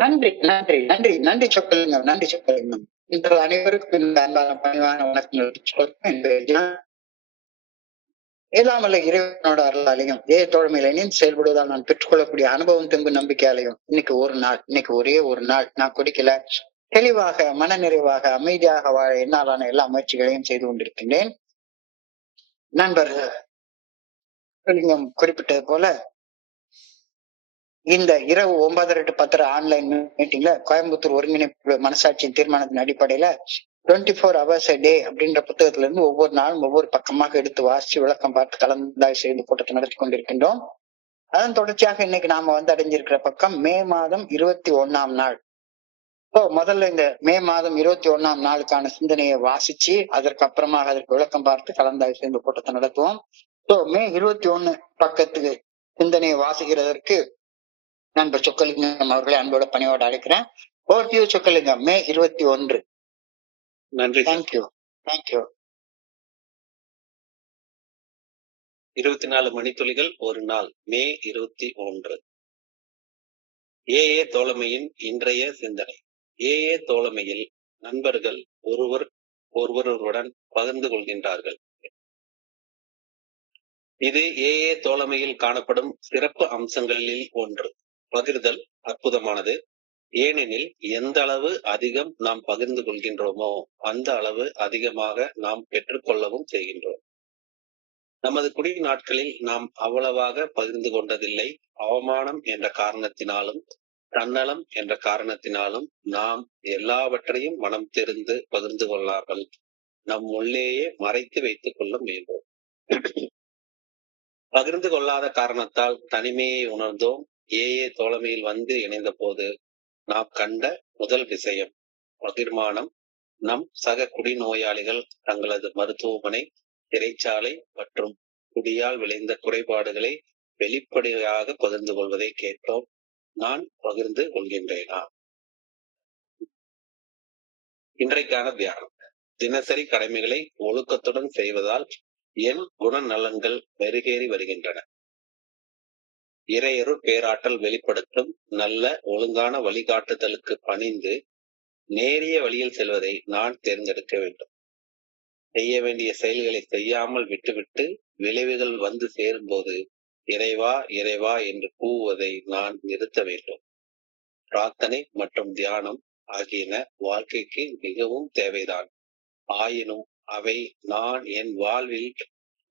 நன்றி, நன்றி, நன்றி, நன்றி சொக்கலிங்கம், நன்றி சொக்கலிங்கம். இன்று அனைவருக்கும் இந்த அன்பான பணிவான வணக்கங்கள் எல்லாம் வல்ல இறைவனோட அருளாலையும் தோழமையில இணைந்து செயல்படுவதால் நான் பெற்றுக்கொள்ளக்கூடிய அனுபவம் தெம்பு நம்பிக்கையாலையும் இன்னைக்கு ஒரே ஒரு நாள் நான் குடிக்கல, தெளிவாக மன நிறைவாக அமைதியாக வாழ என்னாலான எல்லா முயற்சிகளையும் செய்து கொண்டிருக்கின்றேன். நண்பர் குறிப்பிட்டது போல இந்த இரவு 9:30 to 10:30 ஆன்லைன் மீட்டிங்ல கோயம்புத்தூர் ஒருங்கிணைப்பு மனசாட்சியின் தீர்மானத்தின் அடிப்படையில 24 hours a day அப்படின்ற புத்தகத்துல இருந்து ஒவ்வொரு நாளும் ஒவ்வொரு பக்கமாக எடுத்து வாசிச்சு விளக்கம் பார்த்து கலந்தாய் செய்து கூட்டத்தை நடத்தி கொண்டிருக்கின்றோம். அதன் தொடர்ச்சியாக இன்னைக்கு நாம அடைஞ்சிருக்கிற பக்கம் மே மாதம் 21ஆம் நாள். முதல்ல இந்த மே மாதம் 21ஆம் நாளுக்கான சிந்தனையை வாசிச்சு அதற்கு அப்புறமாக அதற்கு விளக்கம் பார்த்து கலந்தாய் சேர்ந்து கூட்டத்தை நடத்துவோம். மே 21 பக்கத்துக்கு சிந்தனையை வாசிக்கிறதற்கு நண்பர் சொக்கலிங்கம் அவர்களை அன்போட பணியோடு அழைக்கிறேன். சொக்கலிங்கம், மே 21. நன்றி. தேங்க்யூ. 24 மணித்துளிகள் ஒரு நாள், மே 21. ஏஏ தோழமையின் இன்றைய சிந்தனை. ஏஏ தோழமையில் நண்பர்கள் ஒருவருடன் பகிர்ந்து கொள்கின்றார்கள். இது ஏஏ தோழமையில் காணப்படும் சிறப்பு அம்சங்களில் ஒன்று. பகிர்தல் அற்புதமானது. ஏனெனில் எந்த அளவு அதிகம் நாம் பகிர்ந்து கொள்கின்றோமோ அந்த அளவு அதிகமாக நாம் பெற்றுக்கொள்ளவும் செய்கின்றோம். நமது குடி நாட்களில் நாம் அவ்வளவாக பகிர்ந்து கொண்டதில்லை. அவமானம் என்ற காரணத்தினாலும் தன்னலம் என்ற காரணத்தினாலும் நாம் எல்லாவற்றையும் மனம் தெரிந்து பகிர்ந்து கொள்ளாமல் நம் உள்ளேயே மறைத்து வைத்துக் கொள்ள முயன்றோம். பகிர்ந்து கொள்ளாத காரணத்தால் தனிமையை உணர்ந்தோம். ஏஏ தோழமையில் இணைந்த போது நாம் கண்ட முதல் விஷயம் பகிர்மானம். நம் சக குடிநோயாளிகள் தங்களது மருத்துவமனை, சிறைச்சாலை மற்றும் குடியால் விளைந்த குறைபாடுகளை வெளிப்படையாக பகிர்ந்து கொள்வதை கேட்டோம். நான் பகிர்ந்து கொள்கின்றேனா? இன்றைக்கான தியானம். தினசரி கடமைகளை ஒழுக்கத்துடன் செய்வதால் என் குணநலன்கள் மெருகேறி வருகின்றன. இறையருள் பேராற்றல் வெளிப்படுத்தும் நல்ல ஒழுங்கான வழிகாட்டுதலுக்கு பணிந்து நேரிய வழியில் செல்வதை நான் தேர்ந்தெடுக்க வேண்டும். செய்ய வேண்டிய செயல்களை செய்யாமல் விட்டுவிட்டு விளைவுகள் சேரும் போது இறைவா இறைவா என்று கூவுவதை நான் நிறுத்த வேண்டும். பிரார்த்தனை மற்றும் தியானம் ஆகியன வாழ்க்கைக்கு மிகவும் தேவைதான். ஆயினும் அவை நான் என் வாழ்வில்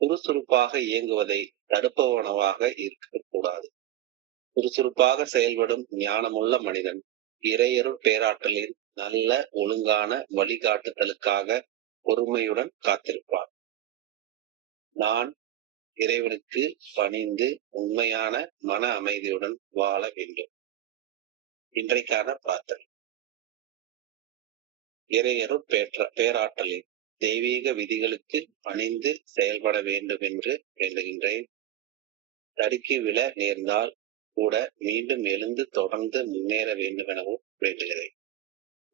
சுறுசுறுப்பாக இயங்குவதை தடுப்பவனவாக இருக்கக்கூடாது. சுறுசுறுப்பாக செயல்படும் ஞானமுள்ள மனிதன் இறையருள் பேராற்றலின் நல்ல ஒழுங்கான வழிகாட்டுதலுக்காக பொறுமையுடன் காத்திருப்பான். நான் இறைவனுக்கு பணிந்து உண்மையான மன அமைதியுடன் வாழ வேண்டும். இன்றைக்கான பிரார்த்தனை. இறையருள் பேராற்றலின் தெய்வீக விதிகளுக்கு பணிந்து செயல்பட வேண்டும் என்று வேண்டுகின்றேன். தடுக்கி விழ நேர்ந்தால் கூட மீண்டும் எழுந்து தொடர்ந்து முன்னேற வேண்டும் எனவும் வேண்டுகிறேன்.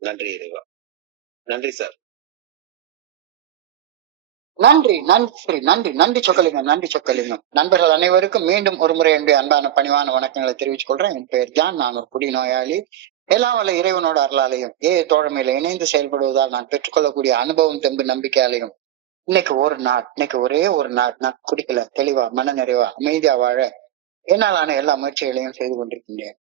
நன்றி இறைவா. நன்றி சார். நன்றி நன்றி நன்றி நன்றி சொக்கலிங்கம். நண்பர்கள் அனைவருக்கும் மீண்டும் ஒரு முறை என்னுடைய அன்பான பணிவான வணக்கங்களை தெரிவித்துக் கொள்றேன். என் பெயர் ஜான். நான் ஒரு குடிநோயாளி. எல்லாம் வல்ல இறைவனோட அருளாலையும் தோழமையில இணைந்து செயல்படுவதால் நான் பெற்றுக்கொள்ளக்கூடிய அனுபவம் தெம்பு நம்பிக்கையாலையும் இன்னைக்கு ஒரே ஒரு நாள் நான் குடிக்கல, தெளிவா மன நிறைவா அமைதியா வாழ என்னாலான எல்லா முயற்சிகளையும் செய்து கொண்டிருக்கின்றேன்.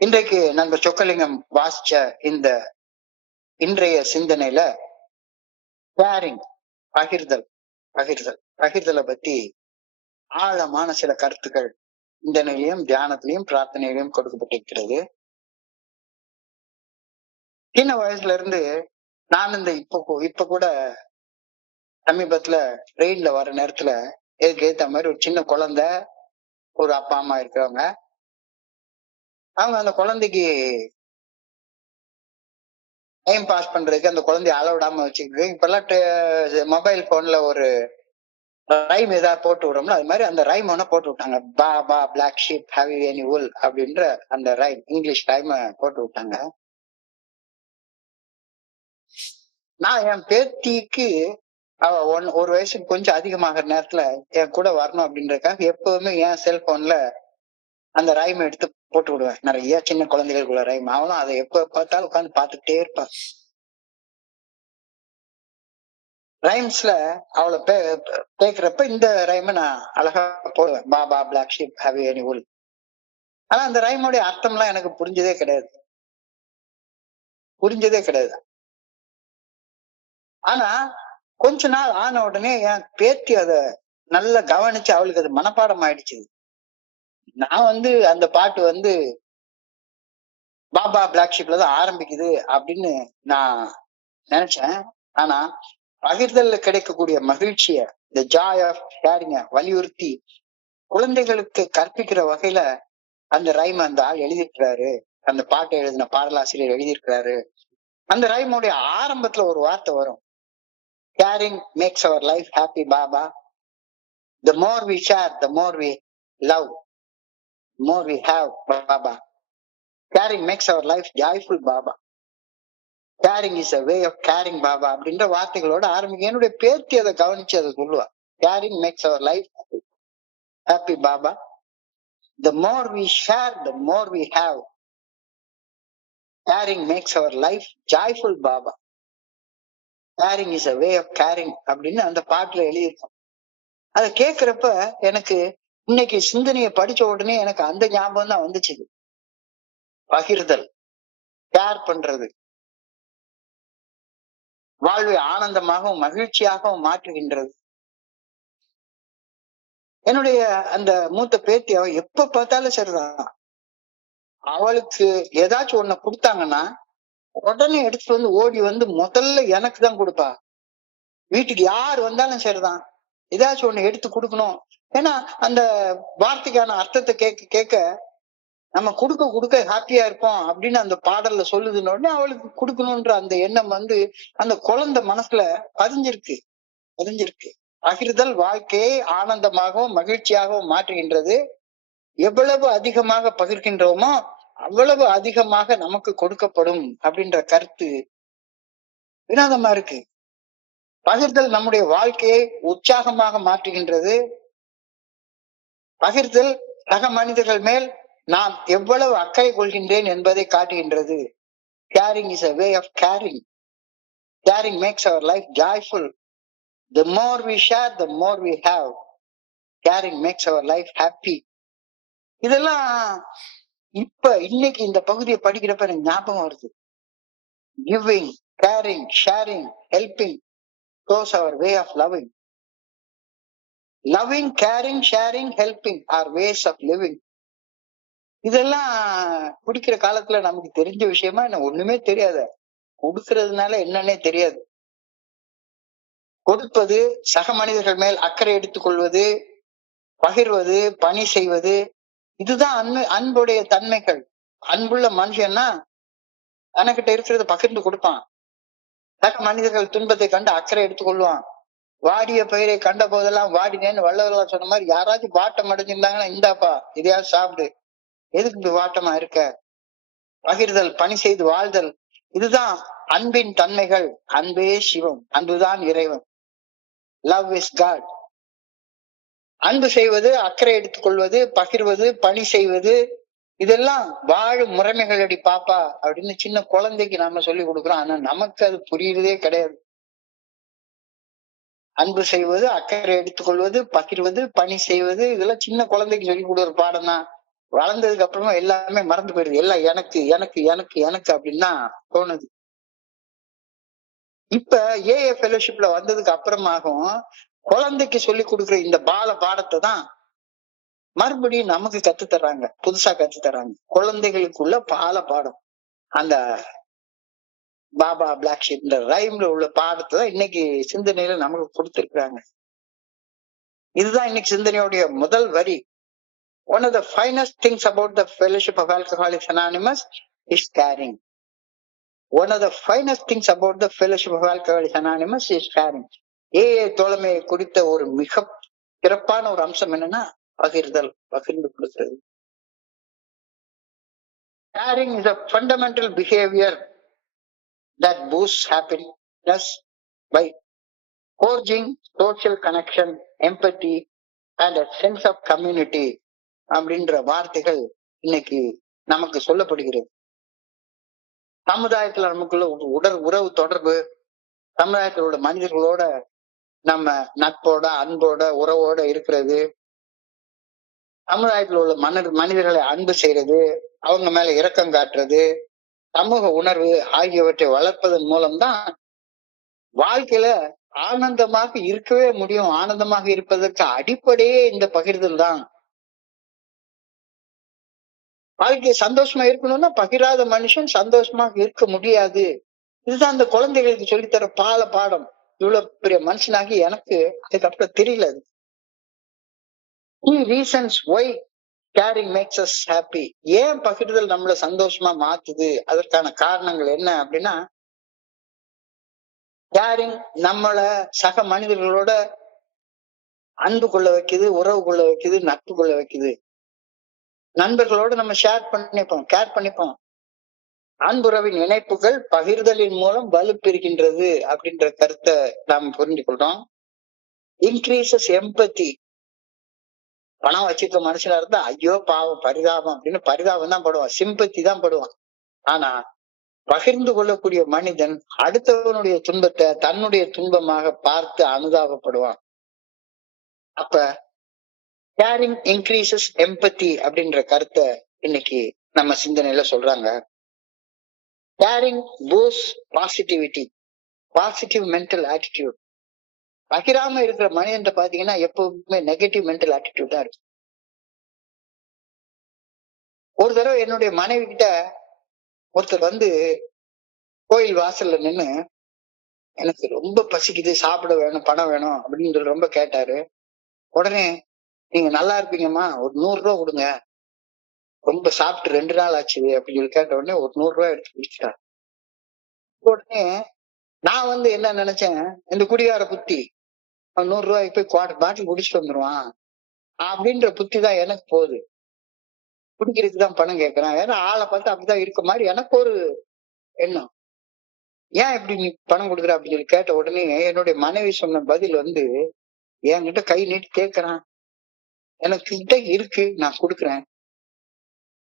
இன்றைக்கு நண்பர் சொக்கலிங்கம் வாசிச்ச இந்த இன்றைய சிந்தனையில பகிர்தலை பத்தி ஆழமான சில கருத்துக்கள் சிந்தனையிலையும் தியானத்திலையும் பிரார்த்தனையிலையும் கொடுக்கப்பட்டிருக்கிறது. சின்ன வயசுல இருந்து நான் இப்ப கூட சமீபத்துல ட்ரெயின்ல வர நேரத்துல இதுக்கு ஏத்த மாதிரி ஒரு சின்ன குழந்தை, ஒரு அப்பா அம்மா இருக்கிறவங்க, அவங்க அந்த குழந்தைக்கு டைம் பாஸ் பண்றதுக்கு அந்த குழந்தைய அளவிடாம வச்சுக்கிட்டு இப்ப எல்லாம் மொபைல் போன்ல ஒரு ரைம் ஏதாவது போட்டு விடுறோம்ல, அது மாதிரி அந்த ரைம் ஒண்ணு போட்டு விட்டாங்க. Baa baa black sheep have you any wool அப்படின்ற அந்த ரைம், இங்கிலீஷ் ரைம் போட்டு விட்டாங்க. நான் என் பேத்திக்கு அவ ஒரு வயசுக்கு கொஞ்சம் அதிகமாகிற நேரத்துல என் கூட வரணும் அப்படின்றதுக்காக எப்பவுமே என் செல்போன்ல அந்த ரைம் எடுத்து போட்டு விடுவேன். நிறைய சின்ன குழந்தைகளுக்குள்ள ரைம். அவனும் அதை எப்ப பார்த்தாலும் உட்காந்து பார்த்துக்கிட்டே இருப்பான். ரைம்ஸ்ல அவளை கேக்குறப்ப இந்த ரைமை நான் அழகா போடுவேன். Baa baa black sheep have any wool. ஆனா அந்த ரைமோடைய அர்த்தம் எல்லாம் எனக்கு புரிஞ்சதே கிடையாது. ஆனா கொஞ்ச நாள் ஆன உடனே என் பேத்தி அத நல்லா கவனிச்சு அவளுக்கு அது மனப்பாடம் ஆயிடுச்சு. நான் அந்த பாட்டு பாபா பிளாக் ஷீப்ல தான் ஆரம்பிக்குது அப்படின்னு நான் நினைச்சேன். ஆனா பகிர்தல்ல கிடைக்கக்கூடிய மகிழ்ச்சிய, இந்த ஜாய் ஆஃப் ஷேரிங்க வலியுறுத்தி குழந்தைகளுக்கு கற்பிக்கிற வகையில அந்த ரைம் அந்த ஆள் எழுதியிருக்கிறாரு. அந்த பாட்டை எழுதின பாடலாசிரியர் எழுதியிருக்கிறாரு. அந்த ரைமுடைய ஆரம்பத்துல ஒரு வார்த்தை வரும். Caring makes our life happy பாபா. The more we share, the more we love, the more we have Baba. Caring makes our life joyful Baba. Caring is a way of caring Baba அப்படின்ற வார்த்தைகளோட ஆரம்பிக்க என்னுடைய பேத்தி அதை கவனிச்சு அதை சொல்லுவா. Caring makes our life happy Baba. The more we share, the more we have. Caring makes our life joyful Baba. Caring is a way of caring அப்படின்னு அந்த பாட்டுல எழுதியிருக்கோம். அதை கேட்கிறப்ப எனக்கு இன்னைக்கு சிந்தனையை படிச்ச உடனே எனக்கு அந்த ஞாபகம் தான் வந்துச்சு. பகிர்தல், ஷேர் பண்றது வாழ்வை ஆனந்தமாகவும் மகிழ்ச்சியாகவும் மாற்றுகின்றது. என்னுடைய அந்த மூத்த பேத்தி அவ எப்ப பார்த்தாலும் சரிதான், அவளுக்கு ஏதாச்சும் ஒண்ணு கொடுத்தாங்கன்னா உடனே எடுத்துட்டு ஓடி முதல்ல எனக்கு தான் கொடுப்பா. வீட்டுக்கு யார் வந்தாலும் சரிதான், ஏதாச்சும் ஒண்ணு எடுத்து கொடுக்கணும். ஏன்னா அந்த வார்த்தைக்கான அர்த்தத்தை கேட்க கேட்க நம்ம கொடுக்க கொடுக்க ஹாப்பியா இருப்போம் அப்படின்னு அந்த பாடல்ல சொல்லுதுன்னு உடனே அவளுக்கு கொடுக்கணும்ன்ற அந்த எண்ணம் அந்த குழந்தை மனசுல பதிஞ்சிருக்கு. பகிர்தல் வாழ்க்கையை ஆனந்தமாகவும் மகிழ்ச்சியாகவும் மாற்றுகின்றது. எவ்வளவு அதிகமாக பகிர்கின்றோமோ அவ்வளவு அதிகமாக நமக்கு கொடுக்கப்படும் அப்படின்ற கருத்து வினோதமா இருக்கு. பகிர்தல் நம்முடைய வாழ்க்கையை உற்சாகமாக மாற்றுகின்றது. பகிர்தல் சக மனிதர்கள் மேல் நாம் எவ்வளவு அக்கறை கொள்கின்றேன் என்பதை காட்டுகின்றது. Caring is a way of caring. Caring makes our life joyful. The more we share, the more we have. Caring makes our life happy. இதெல்லாம் இன்னைக்கு இந்த பகுதியை படிக்கிறப்ப எனக்கு ஞாபகம் வருது. Giving, caring, sharing, helping shows our way of loving. Loving, caring, sharing, helping are ways of living. இதெல்லாம் குடிக்கிற காலத்துல நமக்கு தெரிஞ்ச விஷயமா என்ன ஒண்ணுமே தெரியாது. கொடுக்கறதுனால என்னன்னே தெரியாது. கொடுப்பது, சக மனிதர்கள் மேல் அக்கறை எடுத்துக்கொள்வது, பகிர்வது, பணி செய்வது, இதுதான் அன்புடைய தன்மைகள். அன்புள்ள மனுஷன்னா தனக்கிட்ட இருக்கிறத பகிர்ந்து கொடுப்பான். சக மனிதர்கள் துன்பத்தை கண்டு அக்கறை எடுத்துக்கொள்வான். வாடிய பயிரை கண்ட போதெல்லாம் வாடினேன்னு வள்ளுவர்கள் சொன்ன மாதிரி யாராச்சும் வாட்டம் அடைஞ்சிருந்தாங்கன்னா இந்தாப்பா இதையாவது சாப்பிடு, எதுக்கு இப்படி வாட்டமா இருக்க. பகிர்தல், பணி செய்து வாழ்தல், இதுதான் அன்பின் தன்மைகள். அன்பே சிவம், அன்புதான் இறைவன். Love is God. அன்பு செய்வது, அக்கறை எடுத்துக்கொள்வது, பகிர்வது, பணி செய்வது, இதெல்லாம் வாழும் முறைமைகள் அடி பாப்பா அப்படின்னு சின்ன குழந்தைக்கு நாம சொல்லி கொடுக்குறோம். ஆனா நமக்கு அது புரியுறதே கிடையாது. அன்பு செய்வது, அக்கறை எடுத்துக்கொள்வது, பகிர்வது, பணி செய்வது, இதெல்லாம் சின்ன குழந்தைக்கு சொல்லி கொடுக்குற பாடம் தான். வளர்ந்ததுக்கு அப்புறமா எல்லாமே மறந்து போயிடுது. எல்லாம் எனக்கு எனக்கு எனக்கு எனக்கு அப்படின்னு தான் தோணுது. இப்ப ஏஏ ஃபெலோஷிப்ல வந்ததுக்கு அப்புறமாகவும் குழந்தைக்கு சொல்லி கொடுக்குற இந்த பால பாடத்தை தான் மறுபடியும் நமக்கு கத்து தர்றாங்க, புதுசா கத்து தர்றாங்க. குழந்தைகளுக்குள்ள பால பாடம், அந்த பாபா பிளாக் ஷீப் இந்த ரைம்ல உள்ள பாடத்தை தான் இன்னைக்கு சிந்தனையில நமக்கு கொடுத்திருக்கிறாங்க. இதுதான் இன்னைக்கு சிந்தனையுடைய முதல் வரி. One of the finest things about the Fellowship of Alcoholics Anonymous is caring. One of the finest things about the Fellowship of Alcoholics Anonymous is caring. AA தோழமையை குறித்த ஒரு மிக சிறப்பான ஒரு அம்சம் என்னன்னா பகிர்தல், பகிர்ந்து கொடுக்கிறது. Caring is a fundamental behavior that boosts happiness by forging social connection, empathy and a sense of community அப்படின்ற வார்த்தைகள் இன்னைக்கு நமக்கு சொல்லப்படுகிறது. சமுதாயத்துல நமக்குள்ள உடல் உறவு தொடர்பு, சமுதாயத்தில் உள்ள மனிதர்களோட நம்ம நட்போட, அன்போட, உறவோட இருக்கிறது, சமுதாயத்தில் உள்ள மனிதர்களை அன்பு செய்யறது, அவங்க மேல இரக்கம் காட்டுறது, சமூக உணர்வு ஆகியவற்றை வளர்ப்பதன் மூலம்தான் வாழ்க்கையில ஆனந்தமாக இருக்கவே முடியும். ஆனந்தமாக இருப்பதற்கு அடிப்படையே இந்த பகிர்தல் தான். வாழ்க்கை சந்தோஷமா இருக்கணும்னா பகிராத மனுஷன் சந்தோஷமாக இருக்க முடியாது. இதுதான் அந்த குழந்தைகளுக்கு சொல்லித்தர பாடம். இவ்வளவு பெரிய மனுஷனாகி எனக்கு அதுக்கப்புறம் தெரியல அது. Reasons why caring makes us happy. ஏன் பகிர்தல் நம்மள சந்தோஷமா மாத்துது, அதற்கான காரணங்கள் என்ன அப்படின்னா, கேரிங் நம்மள சக மனிதர்களோட அன்பு கொள்ள வைக்குது, உறவு கொள்ள வைக்குது, நட்பு கொள்ள வைக்குது. நண்பர்களோட நம்ம ஷேர் பண்ணிப்போம், கேர் பண்ணிப்போம். அன்புறவின் இணைப்புகள் பகிர்தலின் மூலம் வலுப்பெறுகின்றது அப்படின்ற கருத்தை நாம் புரிந்து கொள்றோம். இன்க்ரீசஸ் எம்பத்தி. பணம் வச்சிருக்க மனுஷனா இருந்தா ஐயோ பாவம் பரிதாபம் அப்படின்னு பரிதாபம் தான் படுவான், சிம்பத்தி தான் படுவான். ஆனா பகிர்ந்து கொள்ளக்கூடிய மனிதன் அடுத்தவனுடைய துன்பத்தை தன்னுடைய துன்பமாக பார்த்து அனுதாபப்படுவான். அப்ப கேரிங் இன்க்ரீசஸ் எம்பத்தி அப்படின்ற கருத்தை இன்னைக்கு நம்ம சிந்தனையில சொல்றாங்க. Caring boost positivity, positive mental attitude. பகிராம இருக்கிற மனிதன் பாத்தீங்கன்னா எப்பவுமே நெகட்டிவ் மென்டல் ஆட்டிடியூட் தான் இருக்கு. ஒரு தடவை என்னுடைய மனைவி கிட்ட ஒருத்தர் வந்து கோயில் வாசல்ல நின்னு எனக்கு ரொம்ப பசிக்குது, சாப்பிட வேணும், பணம் வேணும் அப்படின்னு சொல்லி ரொம்ப கேட்டாரு. உடனே நீங்க நல்லா இருப்பீங்கம்மா, ஒரு 100 ரூபா கொடுங்க, ரொம்ப சாப்பிட்டு 2 நாள் ஆச்சு அப்படின்னு சொல்லி கேட்ட உடனே ஒரு 100 ரூபாய் எடுத்து குடிச்சிட்டார். உடனே நான் வந்து என்ன நினைச்சேன், இந்த குடிகார புத்தி, 100 ரூபாய்க்கு போய் குவார்டர் பாட்டில் குடிச்சிட்டு வந்துருவான் அப்படின்ற புத்தி தான் எனக்கு போகுது. குடிக்கிறதுக்கு தான் பணம் கேட்கறான், ஏன்னா ஆளை பார்த்து அப்படிதான் இருக்க மாதிரி எனக்கு ஒரு எண்ணம். ஏன் இப்படி நீ பணம் கொடுக்குற அப்படின்னு சொல்லி கேட்ட உடனே என்னுடைய மனைவி சொன்ன பதில் வந்து, என்கிட்ட கை நீட்டி கேட்கறான், எனக்கு கிட்ட இருக்கு, நான் கொடுக்குறேன்.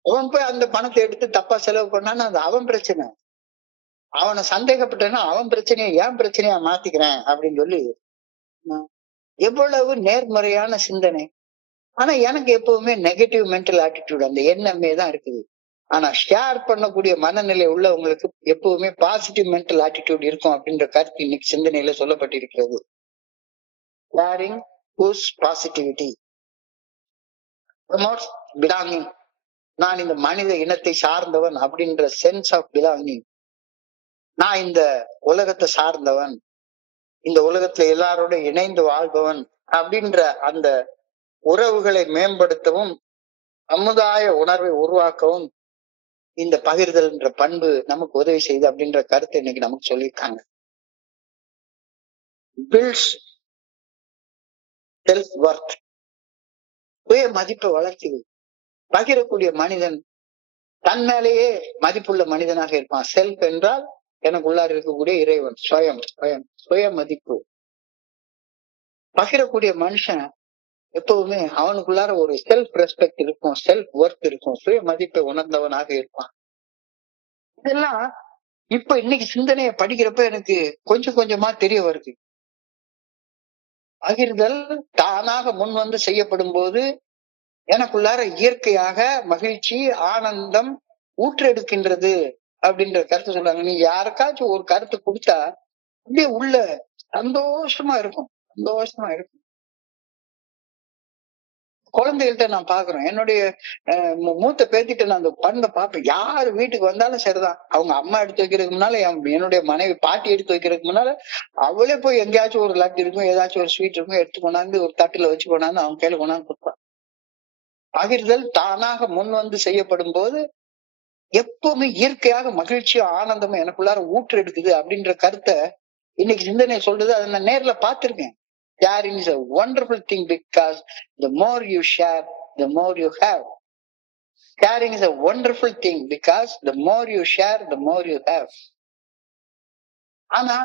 அவன் போய் அந்த பணத்தை எடுத்து தப்பா செலவு பண்ணான்னு அது அவன் பிரச்சனை. அவனை சந்தேகப்பட்டேன்னா அவன் பிரச்சனையை என் பிரச்சனையா மாத்திக்கிறேன் அப்படின்னு சொல்லி, எவ்வளவு நேர்மறையான சிந்தனை. ஆனா எனக்கு எப்பவுமே நெகட்டிவ் மென்டல் ஆட்டிடியூட், அந்த எண்ணமே தான் இருக்குது. ஆனா ஷேர் பண்ணக்கூடிய மனநிலை உள்ளவங்களுக்கு எப்பவுமே பாசிட்டிவ் மென்டல் ஆட்டிடியூட் இருக்கும் அப்படின்ற கருத்து இன்னைக்கு சிந்தனையில சொல்லப்பட்டிருக்கிறது. Sharing boost positivity, promotes belonging. நான் இந்த மனித இனத்தை சார்ந்தவன் அப்படின்ற சென்ஸ் ஆஃப் பிலாங்கிங். நான் இந்த உலகத்தை சார்ந்தவன், இந்த உலகத்துல எல்லாரோட இணைந்து வாழ்பவன் அப்படின்ற அந்த உறவுகளை மேம்படுத்தவும் சமுதாய உணர்வை உருவாக்கவும் இந்த பகிர்தல் என்ற பண்பு நமக்கு உதவி செய்யுது அப்படின்ற கருத்தை இன்னைக்கு நமக்கு சொல்லியிருக்காங்க. பில்ட்ஸ் செல்ஃப் வொர்த், சுய மதிப்பை வளர்க்குது. பகிரக்கூடிய மனிதன் தன் மேலேயே மதிப்புள்ள மனிதனாக இருப்பான். செல்ஃப் என்றால் எனக்குள்ளார இருக்கக்கூடிய இறைவன், சுய மதிப்பு. பகிரக்கூடிய மனுஷன் எப்பவுமே அவனுக்குள்ளார ஒரு செல்ஃப் ரெஸ்பெக்ட் இருக்கும், செல்ஃப் ஒர்த் இருக்கும், சுய மதிப்பை உணர்ந்தவனாக இருப்பான். இதெல்லாம் இப்ப இன்னைக்கு சிந்தனையை படிக்கிறப்ப எனக்கு கொஞ்சம் கொஞ்சமா தெரிய வருது. பகிர்தல் தானாக முன் வந்து செய்யப்படும் போது எனக்குள்ளார இயற்கையாக மகிழ்ச்சி, ஆனந்தம் ஊற்றெடுக்கின்றது அப்படின்ற கருத்து சொல்றாங்க. நீங்க யாருக்காச்சும் ஒரு கருத்து கொடுத்தா அப்படியே உள்ள சந்தோஷமா இருக்கும், சந்தோஷமா இருக்கும். குழந்தைகள்கிட்ட நான் பாக்குறேன், என்னுடைய மூத்த பேத்திட்ட நான் அந்த பண்பை பார்ப்பேன். யாரு வீட்டுக்கு வந்தாலும் சரிதான், அவங்க அம்மா எடுத்து வைக்கிறதுக்கு முன்னால என்னுடைய மனைவி பாட்டி எடுத்து வைக்கிறதுக்கு முன்னால அவளே போய் எங்கேயாச்சும் ஒரு லட்டு இருக்கும், ஏதாச்சும் ஒரு ஸ்வீட் இருக்கும், எடுத்து கொண்டாந்து ஒரு தட்டுல வச்சு கொண்டாந்து அவங்க கையில கொண்டாந்து கொடுப்பான். பகிர்தல் தானாக முன் வந்து செய்யப்படும் போது எப்பவுமே இயற்கையாக மகிழ்ச்சியும் ஆனந்தமும் எனக்குள்ளார ஊற்றெடுக்குது அப்படின்ற கருத்தை இன்னைக்கு சிந்தனை சொல்றது. அதை நான் நேர்ல பார்த்திருக்கேன். Sharing is a wonderful thing because the more you share, the more you have. Sharing is a wonderful thing because the more you share, the more you have. ஆனா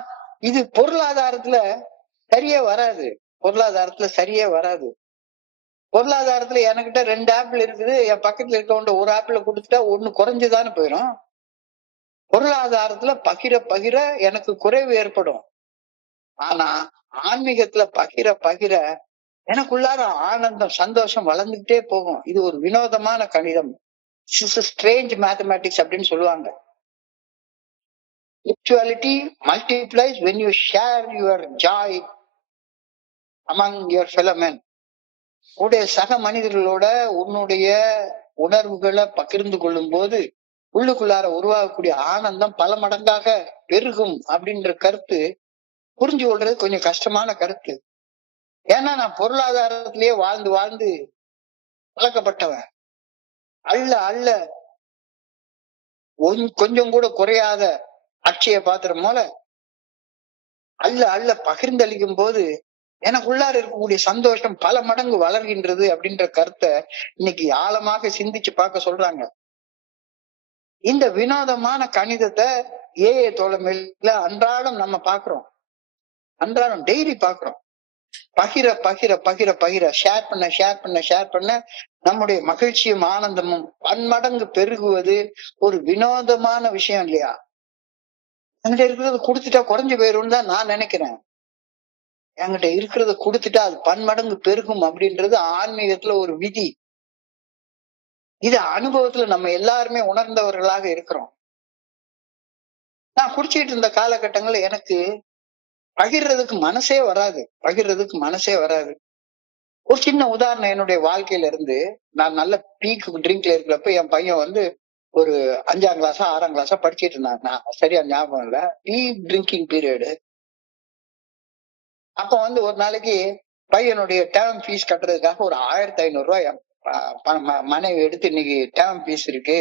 இது பொருளாதாரத்துல சரியே வராது, பொருளாதாரத்துல சரியே வராது. பொருளாதாரத்துல என்கிட்ட 2 ஆப்பிள் இருக்குது, என் பக்கத்துல இருக்கவன்ட்ட ஒரு ஆப்பிள கொடுத்துட்டா ஒண்ணு குறைஞ்சுதானே போயிடும். பொருளாதாரத்துல பகிர பகிர எனக்கு குறைவு ஏற்படும். ஆனா ஆன்மீகத்துல பகிர பகிர எனக்குள்ளார ஆனந்தம், சந்தோஷம் வளர்ந்துகிட்டே போகும். இது ஒரு வினோதமான கணிதம். ஸ்ட்ரேஞ்ச் மேத்தமேட்டிக்ஸ் அப்படின்னு சொல்லுவாங்க. Spirituality multiplies when you share your joy among your fellow men. உன்னுடைய சக மனிதர்களோட உன்னுடைய உணர்வுகளை பகிர்ந்து கொள்ளும் போது உள்ளுக்குள்ளார உருவாகக்கூடிய ஆனந்தம் பல மடங்காக பெருகும் அப்படின்ற கருத்து புரிஞ்சு கொள்றது கொஞ்சம் கஷ்டமான கருத்து. ஏன்னா நான் பொருளாதாரத்திலேயே வாழ்ந்து வாழ்ந்து பழக்கப்பட்டவன். அள்ள அள்ள கொஞ்சம் கூட குறையாத அட்சய பாத்திரம் போல அள்ள அள்ள பகிர்ந்தளிக்கும் போது எனக்குள்ளார இருக்கக்கூடிய சந்தோஷம் பல மடங்கு வளர்கின்றது அப்படின்ற கருத்தை இன்னைக்கு ஆழமாக சிந்திச்சு பார்க்க சொல்றாங்க. இந்த வினோதமான கணிதத்தை ஏஏ தோழமையில அன்றாடம் நம்ம பாக்குறோம். அன்றாடம் டெய்லி பாக்குறோம். பகிர பகிர பகிர பகிர ஷேர் பண்ண ஷேர் பண்ண ஷேர் பண்ண நம்முடைய மகிழ்ச்சியும் ஆனந்தமும் பன்மடங்கு பெருகுவது ஒரு வினோதமான விஷயம் இல்லையா? என்கிட்ட இருக்கிறத கொடுத்துட்டா குறைஞ்சு போயிரும் தான் நான் நினைக்கிறேன். என்கிட்ட இருக்கிறத கொடுத்துட்டா அது பன்மடங்கு பெருகும் அப்படின்றது ஆன்மீகத்துல ஒரு விதி. இது அனுபவத்துல நம்ம எல்லாருமே உணர்ந்தவர்களாக இருக்கிறோம். நான் குடிச்சிட்டு இருந்த காலகட்டங்கள்ல எனக்கு பகிர்றதுக்கு மனசே வராது. ஒரு சின்ன உதாரணம் என்னுடைய வாழ்க்கையில இருந்து. நான் நல்ல பீக் ட்ரிங்க்ல இருக்கிறப்ப என் பையன் வந்து ஒரு 5ஆம் கிளாஸா 6ஆம் கிளாஸா படிச்சிட்டு இருந்தான். நான் சரியா ஞாபகம் இல்ல. Peak drinking period. அப்ப வந்து ஒரு நாளைக்கு பையனுடைய டேர்ம் ஃபீஸ் கட்டுறதுக்காக ஒரு 1500 ரூபாய் மனைவி எடுத்து, இன்னைக்கு டேர்ம் ஃபீஸ் இருக்கு,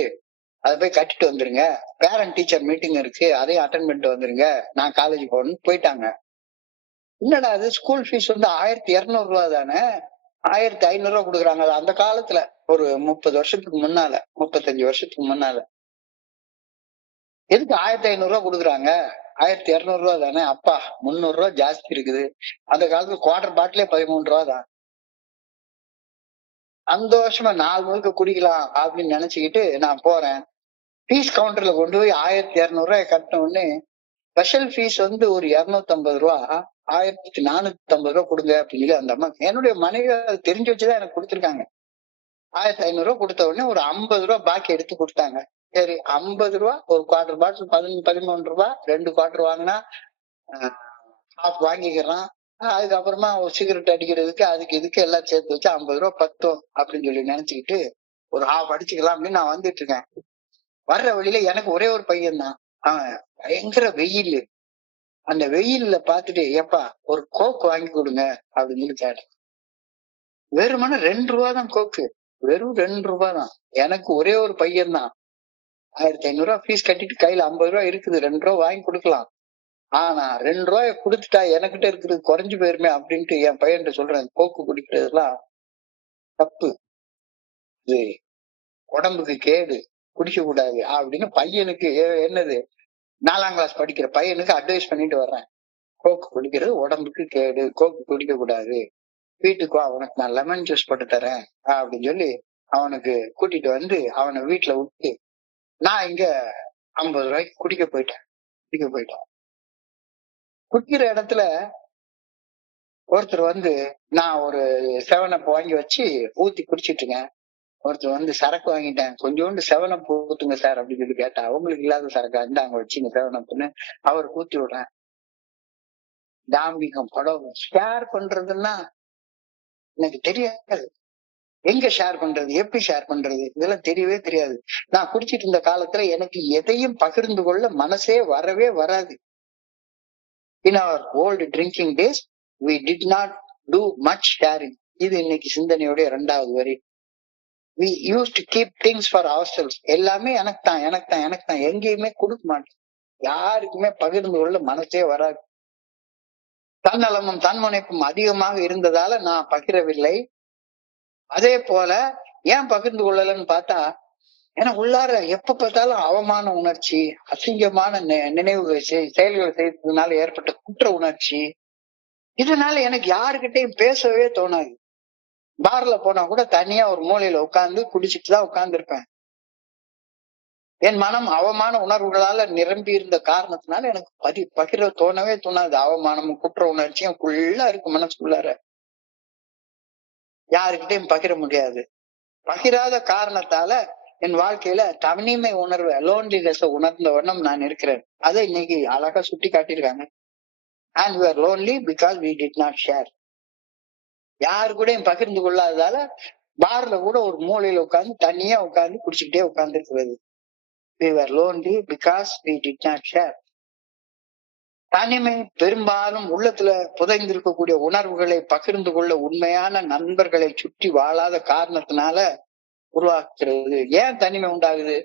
அதை போய் கட்டிட்டு வந்துருங்க, பேரண்ட் டீச்சர் மீட்டிங் இருக்கு, அதையும் அட்டன் பண்ணிட்டு வந்துருங்க, நான் காலேஜ் போகணும்னு போயிட்டாங்க. என்னடா அது, ஸ்கூல் ஃபீஸ் வந்து 1200 ரூபா தானே, 1500 ரூபா கொடுக்குறாங்க. அது அந்த காலத்துல ஒரு 30 வருஷத்துக்கு முன்னால, 35 வருஷத்துக்கு முன்னால. எதுக்கு 1500 ரூபா கொடுக்குறாங்க? 1200 ரூபா தானே. அப்பா 300 ரூபா ஜாஸ்தி இருக்குது. அந்த காலத்துல குவார்டர் பாட்டிலே 13 ரூபா தான். சந்தோஷமா நாள் முழுக்க குடிக்கலாம் அப்படின்னு நினைச்சுக்கிட்டு நான் போறேன். ஃபீஸ் கவுண்டர்ல கொண்டு போய் 1200 ரூபாய் கட்டின உடனே ஸ்பெஷல் ஃபீஸ் வந்து ஒரு 250 ரூபா, 1450 ரூபா கொடுங்க அப்படின்னு சொல்லி அந்த அம்மா, என்னுடைய மனைவி அதை தெரிஞ்சு வச்சுதான் எனக்கு கொடுத்துருக்காங்க. 1500 ரூபா கொடுத்த உடனே ஒரு 50 ரூபா பாக்கி எடுத்து கொடுத்தாங்க. சரி, 50 ரூபா ஒரு குவார்டர் பாட்டில் 13 ரூபா, 2 குவார்டர் வாங்கினா ஹாஃப் வாங்கிக்கிறான். அதுக்கப்புறமா ஒரு சிகரெட் அடிக்கிறதுக்கு அதுக்கு இதுக்கு எல்லாம் சேர்த்து வச்சு 50 ரூபா பத்தும் அப்படின்னு சொல்லி நினைச்சுக்கிட்டு ஒரு ஹாஃப் அடிச்சுக்கலாம் அப்படின்னு நான் வந்துட்டு இருக்கேன். வர்ற வழியில எனக்கு ஒரே ஒரு பையன் தான். அவன் பயங்கர வெயில். அந்த வெயில்ல பாத்துட்டு, ஏப்பா ஒரு கோக் வாங்கி கொடுங்க அப்படின்னு சொல்லி கேட்டேன். வெறுமனே 2 ரூபா தான் கோக்கு, வெறும் 2 ரூபா தான். எனக்கு ஒரே ஒரு பையன் தான். 1500 ரூபா ஃபீஸ் கட்டிட்டு கையில 50 ரூபா இருக்குது, 2 ரூபா வாங்கி கொடுக்கலாம். ஆனா 2 ரூபாய குடுத்துட்டா எனக்கிட்ட இருக்கிறது குறைஞ்சு போயிருமே அப்படின்ட்டு என் பையன் சொல்றேன், கோக்கு குடிக்கிறதுலாம் தப்பு, இது உடம்புக்கு கேடு, குடிக்க கூடாது அப்படின்னு பையனுக்கு என்னது 4ஆம் கிளாஸ் படிக்கிற பையனுக்கு அட்வைஸ் பண்ணிட்டு வர்றேன். கோக்கு குடிக்கிறது உடம்புக்கு கேடு, கோக்கு குடிக்க கூடாது, வீட்டுக்கு அவனுக்கு நான் லெமன் ஜூஸ் போட்டு தரேன் அப்படின்னு சொல்லி அவனுக்கு கூட்டிட்டு வந்து அவனை வீட்டுல விட்டு நான் இங்க 50 ரூபாய்க்கு குடிக்க போயிட்டேன். குடிக்கிற இடத்துல ஒருத்தர் வந்து, நான் ஒரு 7up வாங்கி வச்சு ஊத்தி குடிச்சிட்டு இருக்கேன். ஒருத்தர் வந்து சரக்கு வாங்கிட்டேன், கொஞ்சோண்டு 7up ஊத்துங்க சார் அப்படின்னு சொல்லி கேட்டா, உங்களுக்கு இல்லாத சரக்கா, இந்தாங்க வச்சுங்க 7upன்னு அவர் ஊத்தி விடுறேன். டாம்பிகம் படம் ஷேர் பண்றதுன்னா எனக்கு தெரியாது. எங்க ஷேர் பண்றது, எப்படி ஷேர் பண்றது, இதெல்லாம் தெரியவே தெரியாது. நான் குடிச்சிட்டு இருந்த காலத்துல எனக்கு எதையும் பகிர்ந்து கொள்ள மனசே வரவே வராது. In our old drinking days, we did not do much sharing. இது இன்னைக்கு சிந்தனையோட 2வது வரி. We used to keep things for ourselves. எல்லாமே எனக்கு தான், எங்கேயுமே கொடுக்க மாட்டேன். யாருக்குமே பகிர்ந்து கொள்ள மனசே வராது. தன்னலமும் தன்முனைப்பும் அதிகமாக இருந்ததால நான் பகிரவில்லை. அதே போல ஏன் பகிர்ந்து கொள்ளலன்னு பார்த்தா, எனக்கு உள்ளார எப்ப பார்த்தாலும் அவமான உணர்ச்சி, அசிங்கமான நினைவுகள், செயல்கள் செய்ததுனால ஏற்பட்ட குற்ற உணர்ச்சி, இதனால எனக்கு யாருக்கிட்டையும் பேசவே தோணாது. பார்ல போனா கூட தனியா ஒரு மூலையில உட்கார்ந்து குடிச்சிட்டு தான் உட்கார்ந்து இருப்பேன். என் மனம் அவமான உணர்வுகளால நிரம்பி இருந்த காரணத்தினால எனக்கு பகிர தோணவே தோணாது. அவமானமும் குற்ற உணர்ச்சியும் ஃபுல்லா இருக்கு மனசுக்குள்ளார. யாருக்கிட்டையும் பகிர முடியாது. பகிராத காரணத்தால என் வாழ்க்கையில தனிமை உணர்வு லோன்லினஸ் உணர்ந்த வண்ணம் நான் இருக்கிறேன். அதை இன்னைக்கு அழகா சுட்டி காட்டியிருக்காங்க. And we are lonely because we did not share. யாரு கூடயும் பகிர்ந்து கொள்ளாததால பார்ல கூட ஒரு மூலையில உட்கார்ந்து தனியா உட்கார்ந்து குடிச்சுக்கிட்டே உட்கார்ந்து இருக்கிறது. We were lonely because we did not share. தனிமை பெரும்பாலும் உள்ளத்துல புதைந்திருக்கக்கூடிய உணர்வுகளை பகிர்ந்து கொள்ள உண்மையான நண்பர்களை சுற்றி வாழாத காரணத்தினால உருவாக்குறது. ஏன் தனிமை உண்டாகுது?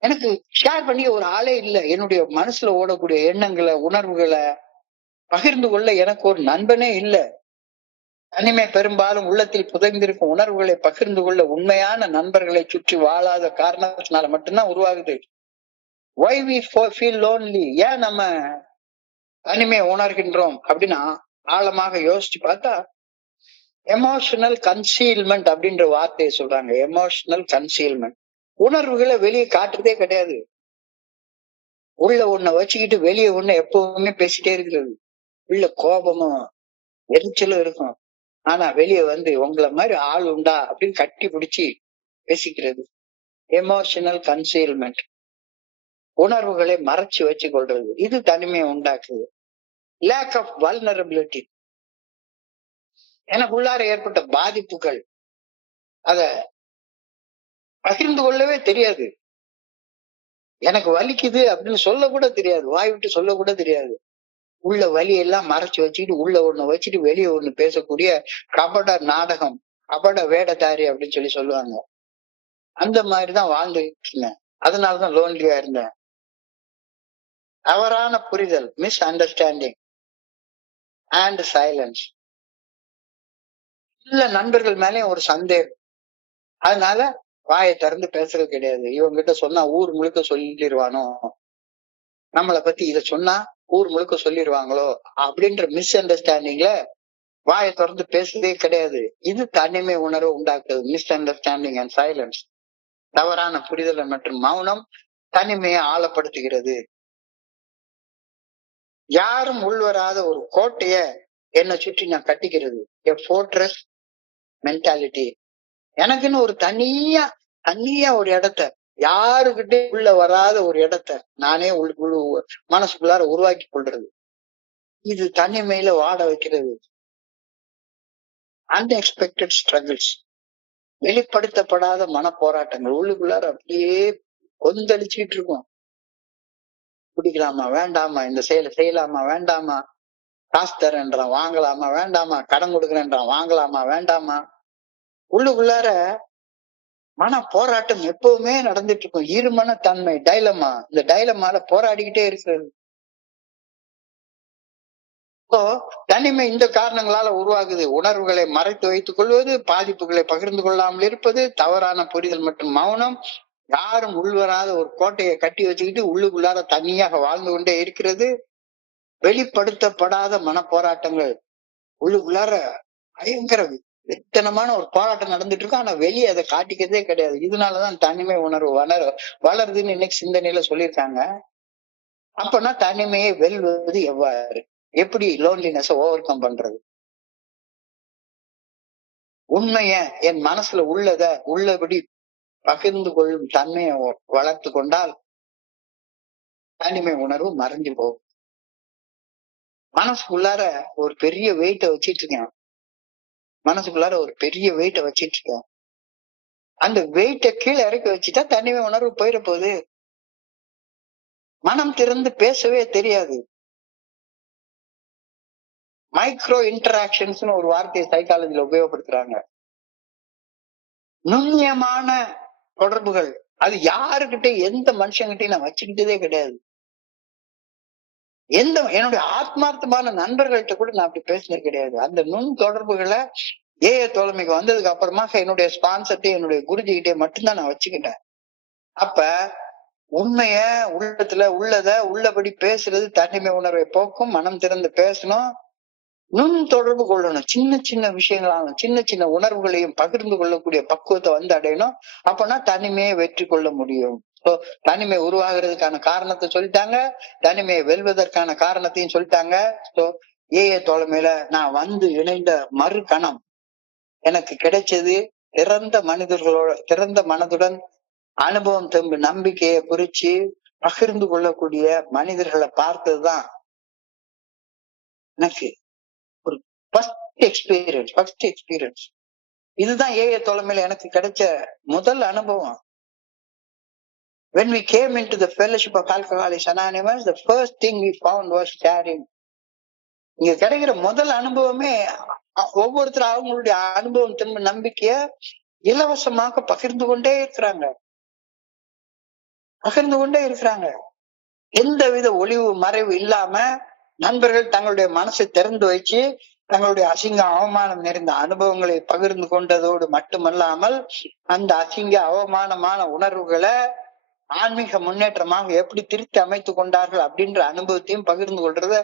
எனக்கு ஷேர் பண்ணி ஒரு ஆளே இல்லை. என்னுடைய மனசுல ஓடக்கூடிய எண்ணங்களை உணர்வுகளை பகிர்ந்து கொள்ள எனக்கு ஒரு நண்பனே இல்லை. தனிமை பெரும்பாலும் உள்ளத்தில் புதைந்திருக்கும் உணர்வுகளை பகிர்ந்து கொள்ள உண்மையான நண்பர்களை சுற்றி வாழாத காரணத்தினால மட்டும்தான் உருவாகுது. Why we feel lonely? ஏன் நம்ம தனிமையை உணர்கின்றோம் அப்படின்னா ஆழமாக யோசிச்சு பார்த்தா எமோஷனல் கன்சீல்மெண்ட் அப்படின்ற வார்த்தையை சொல்றாங்க. Emotional concealment. உணர்வுகளை வெளியே காட்டுறதே கிடையாது. உள்ள ஒண்ண வச்சுக்கிட்டு வெளியே ஒண்ணு எப்பவுமே பேசிட்டே இருக்கிறது. உள்ள கோபமும் எரிச்சலும் இருக்கும். ஆனா வெளியே வந்து உங்களை மாதிரி ஆள் உண்டா அப்படின்னு கட்டி பிடிச்சி பேசிக்கிறது. Emotional concealment. உணர்வுகளை மறைச்சு வச்சு கொள்றது. இது தனிமையை உண்டாக்குது. Lack of vulnerability. எனக்குள்ளார ஏற்பட்ட பாதிப்புகள் அத பகிர்ந்து கொள்ளவே தெரியாது. எனக்கு வலிக்குது அப்படின்னு சொல்ல கூட தெரியாது. வாய் விட்டு சொல்ல கூட தெரியாது. உள்ள வலியெல்லாம் மறைச்சு வச்சுக்கிட்டு உள்ள ஒண்ணு வச்சுட்டு வெளியே ஒண்ணு பேசக்கூடிய கபட நாடகம், கபட வேடதாரி அப்படின்னு சொல்லுவாங்க. அந்த மாதிரிதான் வாழ்ந்துட்டு இருந்தேன். அதனாலதான் லோன்லியா இருந்தேன். தவறான புரிதல், மிஸ் அண்டர்ஸ்டாண்டிங் அண்ட் சைலன்ஸ். இல்ல நண்பர்கள் மேலேயும் ஒரு சந்தேகம். அதனால வாயை திறந்து பேசுறது கிடையாது. இவங்க கிட்ட சொன்னா ஊர் முழுக்க சொல்லிடுவானோ, நம்மளை பத்தி இத சொன்னா ஊர் முழுக்க சொல்லிடுவாங்களோ அப்படின்ற மிஸ் அண்டர்ஸ்டாண்டிங்ல வாயை திறந்து பேசுறதே கிடையாது. இது தனிமை உணர்வு உண்டாக்குது. Misunderstanding and silence. தவறான புரிதல் மற்றும் மௌனம் தனிமையை ஆழப்படுத்துகிறது. யாரும் உள்வராத ஒரு கோட்டைய என்னை சுற்றி நான் கட்டிக்கிறது. எ ஃபோர்ட்ரஸ் மென்டாலிட்டி. எனக்குன்னு ஒரு தனியா ஒரு இடத்த, யாருகிட்ட உள்ள வராத ஒரு இடத்த நானே மனசுக்குள்ளார உருவாக்கி கொள்றது. இது தனிமையில வாட வைக்கிறது. Unexpected struggles. வெளிப்படுத்தப்படாத மன போராட்டங்கள் உள்ளுக்குள்ளார அப்படியே கொந்தளிச்சுக்கிட்டு இருக்கும். குடிக்கலாமா வேண்டாமா, இந்த செயலை செய்யலாமா வேண்டாமா, காசு தரேன்றான் வாங்கலாமா வேண்டாமா, கடன் கொடுக்குறேன்றான் வாங்கலாமா வேண்டாமா. உள்ளுக்குள்ளார மன போராட்டம் எப்பவுமே நடந்துட்டு இருக்கும். இருமன தன்மை, டைலமா. இந்த டைலமால போராடிக்கிட்டே இருக்கிறது. தனிமை இந்த காரணங்களால உருவாகுது. உணர்வுகளை மறைத்து வைத்துக் கொள்வது, பாதிப்புகளை பகிர்ந்து கொள்ளாமல் இருப்பது, தவறான புரிதல் மற்றும் மௌனம், யாரும் உள்வராத ஒரு கோட்டையை கட்டி வச்சுக்கிட்டு உள்ளுக்குள்ளார தனியாக வாழ்ந்து கொண்டே இருக்கிறது, வெளிப்படுத்தப்படாத மன போராட்டங்கள். உள்ளுக்குள்ளார பயங்கர வெத்தனமான ஒரு போராட்டம் நடந்துட்டு இருக்கும். ஆனா வெளியே அதை காட்டிக்கிறதே கிடையாது. இதனாலதான் தனிமை உணர்வு வளருதுன்னு இன்னைக்கு சிந்தனையில சொல்லியிருக்காங்க. அப்பனா தனிமையை வெல்வது எவ்வாறு, எப்படி லோன்லினஸ் ஓவர் கம் பண்றது? உண்மைய என் மனசுல உள்ளபடி பகிர்ந்து கொள்ளும் தன்மையை வளர்த்து கொண்டால் தனிமை உணர்வு மறைஞ்சு போகும். மனசுக்குள்ளார ஒரு பெரிய வெயிட்ட வச்சிட்டு இருக்கேன். அந்த வெயிட்ட கீழே இறக்கி வச்சுட்டா தனிமை உணர்வு போயிட போகுது. மனம் திறந்து பேசவே தெரியாது. மைக்ரோ இன்டராக்ஷன்ஸ் ஒரு வார்த்தையை சைக்காலஜில உபயோகப்படுத்துறாங்க. நுண்ணியமான தொடர்புகள். அது யாருக்கிட்ட எந்த மனுஷங்கிட்டையும் நான் வச்சுக்கிட்டதே கிடையாது. என்னுடைய ஆத்மார்த்தமான நண்பர்கள்ட்ட கூட நான் அப்படி பேசினது கிடையாது. அந்த நுண் தொடர்புகளை தோழமைக்கு வந்ததுக்கு அப்புறமா என்னுடைய ஸ்பான்சர்ட்டே என்னுடைய குருஜிகிட்டே மட்டும்தான் நான் வச்சுக்கிட்டேன். அப்ப உண்மைய உள்ளத்துல உள்ளபடி பேசுறது தனிமை உணர்வை போக்கும். மனம் திறந்து பேசணும். நுண் தொடர்பு கொள்ளணும். சின்ன சின்ன விஷயங்களாலும் சின்ன சின்ன உணர்வுகளையும் பகிர்ந்து கொள்ளக்கூடிய பக்குவத்தை வந்து அடையணும். அப்பனா தனிமையை வெற்றி கொள்ள முடியும். So, தனிமை உருவாகிறதுக்கான காரணத்தை சொல்லிட்டாங்க, தனிமையை வெல்வதற்கான காரணத்தையும் சொல்லிட்டாங்க. சோ ஏஏ தோழமையில நான் வந்து இணைந்த மறு கணம் எனக்கு கிடைச்சது திறந்த மனதுடன் அனுபவம் தெம்பு நம்பிக்கையை குறிச்சு பகிர்ந்து கொள்ளக்கூடிய மனிதர்களை பார்த்ததுதான் எனக்கு ஒரு ஃபர்ஸ்ட் எக்ஸ்பீரியன்ஸ். இதுதான் ஏஏ தோழமையில எனக்கு கிடைச்ச முதல் அனுபவம். When we came into the fellowship of Alcoholics Anonymous, the first thing we found was sharing. இங்க கிடைக்கிற முதல் அனுபவமே ஒவ்வொருத்தரும் அவங்களுடைய அனுபவம் திரும்ப நம்பிக்கைய இலவசமாக பகிர்ந்து கொண்டே இருக்கிறாங்க. எந்தவித ஒளிவு மறைவு இல்லாம நண்பர்கள் தங்களுடைய மனசை திறந்து வச்சு தங்களுடைய அசிங்க அவமானம் நிறைந்த அனுபவங்களை பகிர்ந்து கொண்டதோடு மட்டுமல்லாமல் அந்த அசிங்க அவமானமான உணர்வுகளை ஆன்மீக முன்னேற்றமாக எப்படி திருத்தி அமைத்துக் கொண்டார்கள் அப்படின்ற அனுபவத்தையும் பகிர்ந்து கொள்றத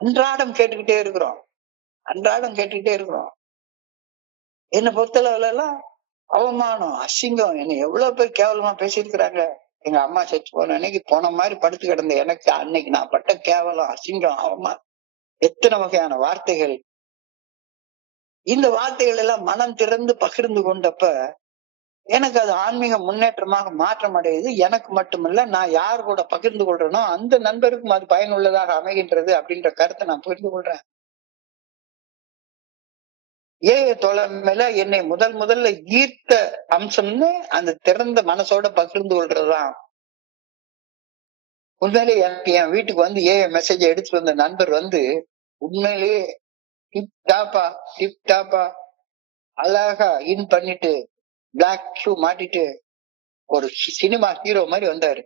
அன்றாடம் கேட்டுக்கிட்டே இருக்கிறோம். என்னை பொறுத்தளவுல எல்லாம் அவமானம் அசிங்கம் என்னை எவ்வளவு பேர் கேவலமா பேசியிருக்கிறாங்க. எங்க அம்மா செத்து போன அன்னைக்கு போன மாதிரி படுத்து கிடந்த எனக்கு அன்னைக்கு நான் பட்ட கேவலம் அசிங்கம் அவமானம் எத்தனை வகையான வார்த்தைகள். இந்த வார்த்தைகள் எல்லாம் மனம் திறந்து பகிர்ந்து கொண்டப்ப எனக்கு அது ஆன்மீக முன்னேற்றமாக மாற்றம் அடையுது. எனக்கு மட்டுமல்ல, நான் யார் கூட பகிர்ந்து கொள்றேனோ அந்த நண்பருக்கும் அது பயனுள்ளதாக அமைகின்றது அப்படின்ற கருத்தை நான் புரிந்து கொள்றேன். ஏஏ தோழமையில என்னை முதல்ல ஈர்த்த அம்சம்னு அந்த திறந்த மனசோட பகிர்ந்து கொள்றதுதான். உண்மையிலேயே எனக்கு என் வீட்டுக்கு வந்து ஏஏ மெசேஜ் எடுத்துட்டு வந்த நண்பர் வந்து உண்மையிலேயே டிப் டாப்பா அழகா இன் பண்ணிட்டு பிளாக் ஷூ மாட்டிட்டு ஒரு சினிமா ஹீரோ மாதிரி வந்தாரு.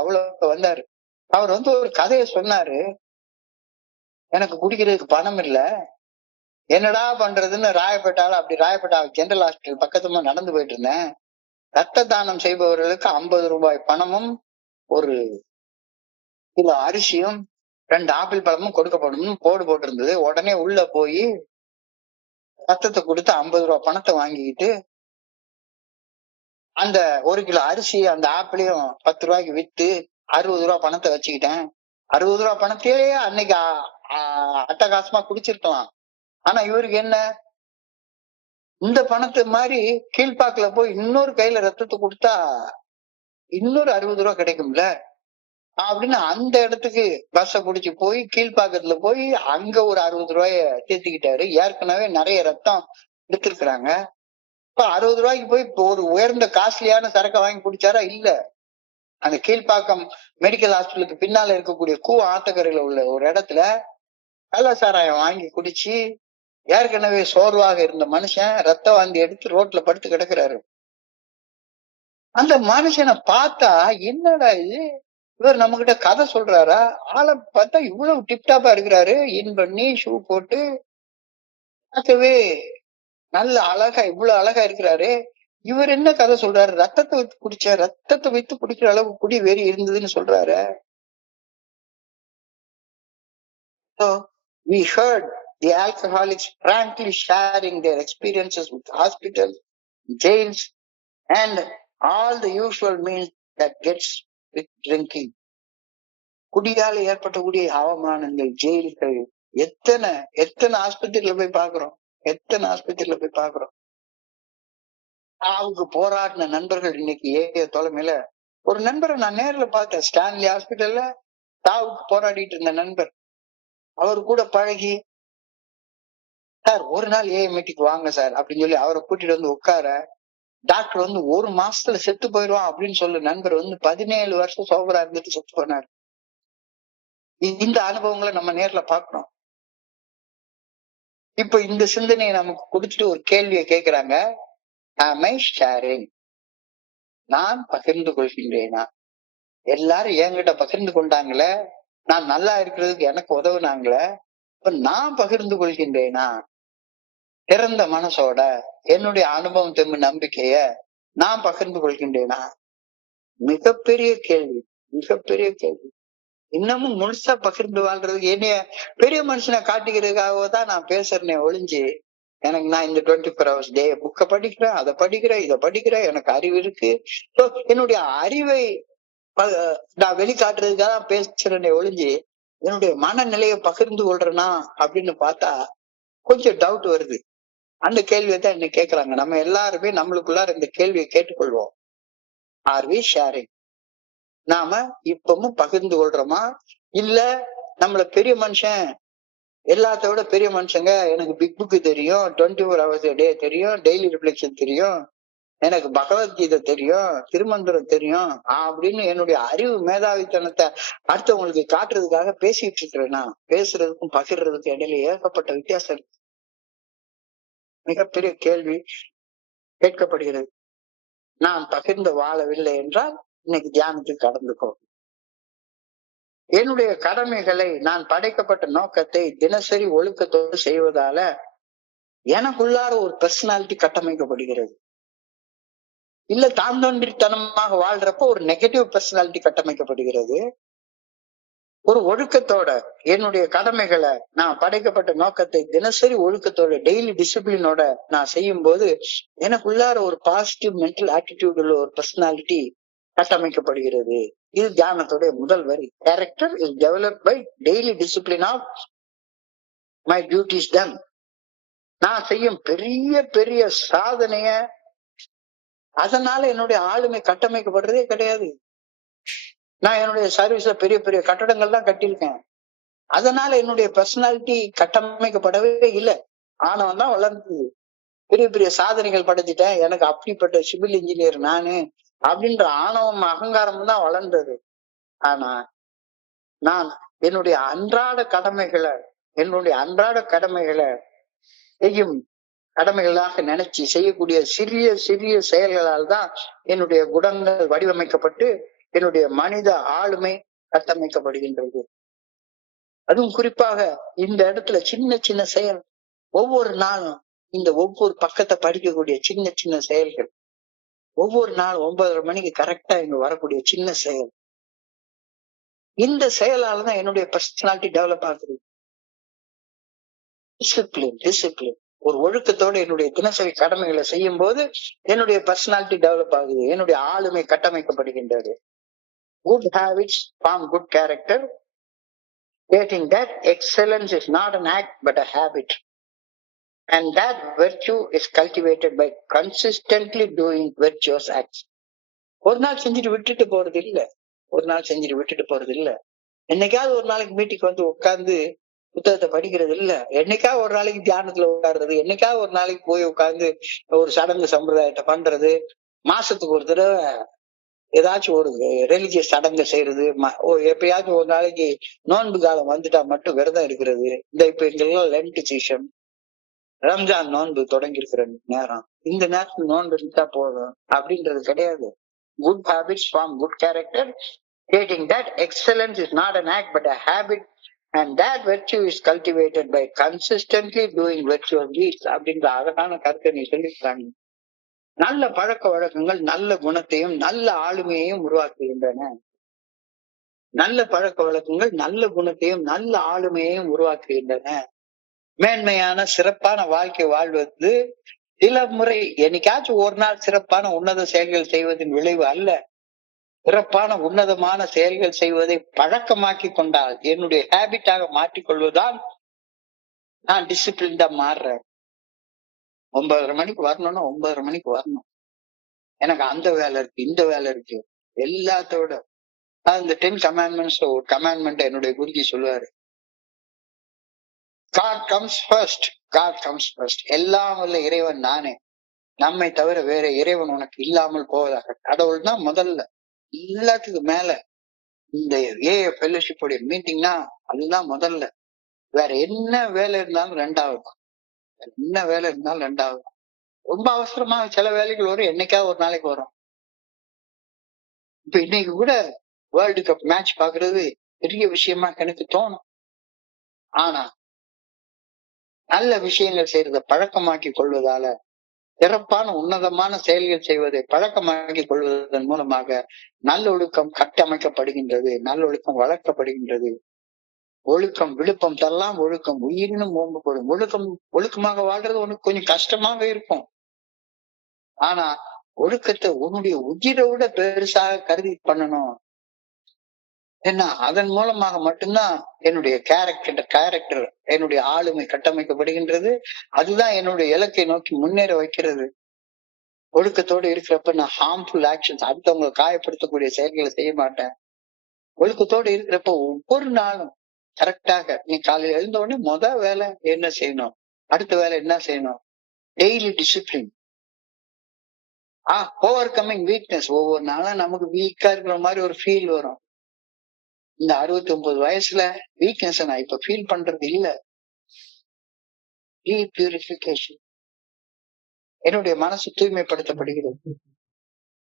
அவ்வளவு வந்தாரு. அவர் வந்து ஒரு கதையை சொன்னாரு. எனக்கு குடிக்கிறதுக்கு பணம் இல்ல, என்னடா பண்றதுன்னு ராயப்பேட்டா ஜெனரல் ஹாஸ்பிட்டல் பக்கத்துல நடந்து போயிட்டு இருந்தேன். ரத்த தானம் செய்பவர்களுக்கு 50 ரூபாய் பணமும் 1 கிலோ அரிசியும் 2 ஆப்பிள் பழமும் கொடுக்கப்படும் போடு போட்டிருந்தது. உடனே உள்ள போய் ரத்தத்தை கொடுத்து 50 ரூபாய் பணத்தை வாங்கிக்கிட்டு அந்த 1 கிலோ அரிசி அந்த ஆப்பிளையும் 10 ரூபாய்க்கு வித்து 60 ரூபாய் பணத்தை வச்சுக்கிட்டேன். 60 ரூபாய் பணத்தையே அன்னைக்கு அட்டகாசமா குடிச்சிருக்கலாம். ஆனா இவருக்கு என்ன, இந்த பணத்தை மாதிரி கீழ்பாக்குல போய் இன்னொரு கையில ரத்தத்தை கொடுத்தா இன்னொரு 60 ரூபாய் கிடைக்கும்ல அப்படின்னு அந்த இடத்துக்கு பஸ்ஸ புடிச்சு போய் கீழ்பாக்கத்துல போய் அங்க ஒரு 60 ரூபாய சேர்த்துக்கிட்டாரு. ஏற்கனவே நிறைய ரத்தம் எடுத்திருக்கிறாங்க. இப்ப 60 ரூபாய்க்கு போய் ஒரு உயர்ந்த காஸ்ட்லியான சரக்கை வாங்கி குடிச்சாரா? இல்ல. அந்த கீழ்பாக்கம் மெடிக்கல் ஹாஸ்பிட்டலுக்கு பின்னால இருக்கக்கூடிய ஆத்தக்கரையில உள்ள ஒரு இடத்துல கள்ள சாராயம் வாங்கி குடிச்சு ஏற்கனவே சோர்வாக இருந்த மனுஷன் ரத்த வாந்தி எடுத்து ரோட்ல படுத்து கிடக்குறாரு. அந்த மனுஷனை பார்த்தா என்னடா இது, இவர் நம்ம கிட்ட கதை சொல்றாரா? ஆளை பார்த்தா இவ்வளவு டிப்டாப்பா இருக்கிறாரு, இன் பண்ணி ஷூ போட்டு பார்க்கவே நல்ல அழகா, இவ்வளவு அழகா இருக்கிறாரு. இவர் என்ன கதை சொல்றாரு? ரத்தத்தை வைத்து குடிக்கிற அளவுக்கு குடி வெறி இருந்ததுன்னு சொல்றாரு. So we heard the alcoholics frankly sharing their experiences with hospitals, jails, and all the usual means that gets with drinking. குடியால ஏற்பட்டக்கூடிய அவமானங்கள், ஜெயில்கள், எத்தனை ஆஸ்பத்திரியில போய் பாக்குறோம். அவங்க போராடின நண்பர்கள் இன்னைக்கு ஏஏ தோழமையில ஒரு நண்பரை நான் நேர்ல பார்த்தேன். ஸ்டான்லி ஹாஸ்பிட்டல்ல தாவுக்கு போராடிட்டு இருந்த நண்பர். அவர் கூட பழகி, சார் ஒரு நாள் ஏஏ மீட்டிங் வாங்க சார் அப்படின்னு சொல்லி அவரை கூட்டிட்டு வந்து உட்கார, டாக்டர் வந்து 1 மாசத்துல செத்து போயிடுவான் அப்படின்னு சொல்லு நண்பர் வந்து 17 வருஷம் சோபரா இருந்துட்டு செத்து போனார். இந்த அனுபவங்களை நம்ம நேர்ல பாக்குறோம். இப்ப இந்த சிந்தனையை நமக்கு கொடுத்துட்டு ஒரு கேள்வியை கேட்கிறாங்க, நான் பகிர்ந்து கொள்கின்றேனா? எல்லாரும் என்கிட்ட பகிர்ந்து கொண்டாங்களே, நான் நல்லா இருக்கிறதுக்கு எனக்கு உதவுனாங்களே, இப்ப நான் பகிர்ந்து கொள்கின்றேனா? திறந்த மனசோட என்னுடைய அனுபவம் தெம்பு நம்பிக்கைய நான் பகிர்ந்து கொள்கின்றேனா? மிகப்பெரிய கேள்வி. இன்னமும் முழுசா பகிர்ந்து வாழ்றதுக்கு என்னைய பெரிய மனுஷனை காட்டிக்கிறதுக்காக தான் நான் பேசுறேனே ஒழிஞ்சு, எனக்கு நான் இந்த 24 ஹவர்ஸ் டே புக்க படிக்கிறேன், அதை படிக்கிறேன், இதை படிக்கிறேன், எனக்கு அறிவு இருக்கு. So, என்னுடைய அறிவை நான் வெளிக்காட்டுறதுக்காக தான் பேசுறேனே ஒழிஞ்சு, என்னுடைய மனநிலையை பகிர்ந்து கொள்றேனா அப்படின்னு பார்த்தா கொஞ்சம் டவுட் வருது. அந்த கேள்வியை தான் இன்னைக்கு கேட்கறாங்க. நம்ம எல்லாருமே நம்மளுக்குள்ளார இந்த கேள்வியை கேட்டுக்கொள்வோம். R we sharing? நாம இப்பவும் பகிர்ந்து கொள்றோமா? இல்ல நம்மள பெரிய மனுஷன், எல்லாத்த விட பெரிய மனுஷங்க, எனக்கு பிக் புக் தெரியும், 24 ஹவர்ஸ் டே தெரியும், டெய்லி ரிஃப்ளெக்ஷன் தெரியும், எனக்கு பகவத்கீதை தெரியும், திருமந்திரம் தெரியும் அப்படின்னு என்னுடைய அறிவு மேதாவித்தனத்தை அடுத்தவங்களுக்கு காட்டுறதுக்காக பேசிட்டு இருக்கிறேன்னா, பேசுறதுக்கும் பகிர்றதுக்கும் இடையில ஏகப்பட்ட வித்தியாசம் இருக்கு. மிகப்பெரிய கேள்வி கேட்கப்படுகிறது. நான் பகிர்ந்து வாழவில்லை என்றால் இன்னைக்கு தியானத்துக்கு கடந்துக்கோ. என்னுடைய கடமைகளை, நான் படைக்கப்பட்ட நோக்கத்தை தினசரி ஒழுக்கத்தோடு செய்வதால எனக்குள்ளார ஒரு பர்சனாலிட்டி கட்டமைக்கப்படுகிறது. இல்ல தாந்தோன்றித்தனமாக வாழ்றப்ப ஒரு நெகட்டிவ் பர்சனாலிட்டி கட்டமைக்கப்படுகிறது. ஒரு ஒழுக்கத்தோட என்னுடைய கடமைகளை, நான் படைக்கப்பட்ட நோக்கத்தை தினசரி ஒழுக்கத்தோட டெய்லி டிசிப்ளினோட நான் செய்யும் போது எனக்குள்ளார ஒரு பாசிட்டிவ் மென்டல் ஆட்டிடியூட் உள்ள ஒரு பர்சனாலிட்டி கட்டமைக்கப்படுகிறது. இது தியானத்துடைய முதல் வரி. Character is developed by daily discipline of my duties done. நான் செய்யும் பெரிய பெரிய சாதனைய, அதனால என்னுடைய ஆளுமை கட்டமைக்கப்படுறதே கிடையாது. நான் என்னுடைய சர்வீஸ்ல பெரிய பெரிய கட்டடங்கள் தான் கட்டியிருக்கேன். அதனால என்னுடைய பர்சனாலிட்டி கட்டமைக்கப்படவே இல்லை. ஆணவம் தான் வளர்ந்தது. பெரிய பெரிய சாதனைகள் படைச்சிட்டேன், எனக்கு அப்படிப்பட்ட சிவில் இன்ஜினியர் நானு அப்படின்ற ஆணவம் அகங்காரம் தான் வளர்ந்தது. ஆனா நான் என்னுடைய அன்றாட கடமைகளை செய்யும் கடமைகளாக நினைச்சு செய்யக்கூடிய சிறிய சிறிய செயல்களால் தான் என்னுடைய குணங்கள் வடிவமைக்கப்பட்டு என்னுடைய மனித ஆளுமை கட்டமைக்கப்படுகின்றது. அதுவும் குறிப்பாக இந்த இடத்துல சின்ன சின்ன செயல், ஒவ்வொரு நாளும் இந்த ஒவ்வொரு பக்கத்தை படிக்கக்கூடிய சின்ன சின்ன செயல்கள், ஒவ்வொரு நாள் 9:30 மணிக்கு கரெக்டா இங்க வரக்கூடிய சின்ன செயல், இந்த செயலாலதான் என்னுடைய பர்சனாலிட்டி டெவலப் ஆகுது. டிசிப்ளின் ஒரு ஒழுக்கத்தோட என்னுடைய தினசரி கடமைகளை செய்யும் போது என்னுடைய பர்சனாலிட்டி டெவலப் ஆகுது, என்னுடைய ஆளுமை கட்டமைக்கப்படுகின்றது. Good habits form good character, stating that excellence is not an act but a habit, and that virtue is cultivated by consistently doing virtuous acts. ஒரு நாள் செஞ்சுட்டு விட்டுட்டு போறது இல்ல. என்னைக்காவது ஒரு நாளைக்கு மீட்டிங் வந்து உட்கார்ந்து புத்தகத்தை படிக்கிறது இல்ல. என்னைக்காவது ஒரு நாளைக்கு தியானத்துல உட்கார்றது, என்னைக்காவது ஒரு நாளைக்கு போய் உட்கார்ந்து ஒரு சடங்கு சம்பிரதாயத்தை பண்றது, மாசத்துக்கு ஒரு தடவை ஏதாச்சும் ஒரு ரிலிஜியஸ் சடங்கு செய்யறது, எப்பயாச்சும் ஒரு நாளைக்கு நோன்பு காலம் வந்துட்டா மட்டும் விரதம் இருக்கிறது. இந்த இப்ப எங்களுக்கு லென்ட் சீசன், ரம்ஜான் நோன்பு தொடங்கி இருக்கிற நேரம், இந்த நேரத்துல நோன்பு இருந்தா போதும் அப்படின்றது கிடையாது. Good habits form good character, stating that excellence is not an act but a habit, and that virtue is cultivated by consistently doing virtuous deeds அப்படின்ற அழகான கருத்தை நீ சொல்லிருக்காங்க. நல்ல பழக்க வழக்கங்கள் நல்ல குணத்தையும் நல்ல ஆளுமையையும் உருவாக்குகின்றன. நல்ல பழக்க வழக்கங்கள் நல்ல குணத்தையும் நல்ல ஆளுமையையும் உருவாக்குகின்றன. மேன்மையான சிறப்பான வாழ்க்கை வாழ்வது சில முறை என்னைக்காச்சும் ஒரு நாள் சிறப்பான உன்னத செயல்கள் செய்வதன் விளைவு அல்ல. சிறப்பான உன்னதமான செயல்கள் செய்வதை பழக்கமாக்கி கொண்டால், என்னுடைய ஹேபிட்டாக மாற்றிக்கொள்வதால் நான் டிசிப்ளின்டா மாறுறேன். 9:30 மணிக்கு வரணும்னா 9:30 மணிக்கு வரணும். எனக்கு அந்த வேலை இருக்கு, இந்த வேலை இருக்கு, எல்லாத்தோட இந்த 10 கமாண்ட்மெண்ட்ஸ் ஒரு கமாண்ட்மெண்ட் என்னுடைய குருஜி சொல்லுவாரு, God comes first. எல்லாம் வல்ல இறைவன் நானே, நம்மை தவிர வேற இறைவன் உனக்கு இல்லாமல் போவதாக. கடவுள் தான் முதல்ல, எல்லாத்துக்கும் மேல. இந்த ஏஏ ஃபெல்லோஷிப் உடைய மீட்டிங்னா அதுதான் முதல்ல. வேற என்ன வேலை இருந்தாலும் ரெண்டாவது. ரொம்ப அவசரமா சில வேலைகள் வரும், என்னைக்காவது ஒரு நாளைக்கு வரும். இப்ப இன்னைக்கு கூட வேர்ல்டு கப் மேட்ச் பாக்குறது பெரிய விஷயமா எனக்கு தோணும். ஆனா நல்ல விஷயங்கள் செய்யறத பழக்கமாக்கி கொள்வதால சிறப்பான உன்னதமான செயல்கள் செய்வதை பழக்கமாக்கிக் கொள்வதன் மூலமாக நல்லொழுக்கம் கட்டமைக்கப்படுகின்றது, நல்லொழுக்கம் வளர்க்கப்படுகின்றது. ஒழுக்கம் விழுப்பம் தரலாம், ஒழுக்கம் உயிரினும் ஓம்பப்படும். ஒழுக்கமாக வாழ்றது உனக்கு கொஞ்சம் கஷ்டமாக இருக்கும். ஆனா ஒழுக்கத்தை உன்னுடைய உயிரை விட பெருசாக கருதி பண்ணணும். ஏன்னா அதன் மூலமாக மட்டும்தான் என்னுடைய கேரக்டர் என்னுடைய ஆளுமை கட்டமைக்கப்படுகின்றது. அதுதான் என்னுடைய இலக்கை நோக்கி முன்னேற வைக்கிறது. ஒழுக்கத்தோடு இருக்கிறப்ப நான் ஹார்ம்ஃபுல் ஆக்ஷன்ஸ், அடுத்தவங்க காயப்படுத்தக்கூடிய செயல்களை செய்ய மாட்டேன். ஒழுக்கத்தோடு இருக்கிறப்ப ஒவ்வொரு நாளும் கரெக்டாக நீ காலையில எழுந்த உடனே வேலை என்ன செய்யணும், அடுத்த வேலை என்ன செய்யணும், daily discipline. Over coming weakness. ஒவ்வொரு நாளும் நமக்கு வீக்கா இருக்கிற மாதிரி ஒரு ஃபீல் வரும். இந்த 69 வயசுல வீக்னஸ் நான் இப்ப ஃபீல் பண்றது இல்ல. Deep purification. என்னுடைய மனசு தூய்மைப்படுத்தப்படுகிறது.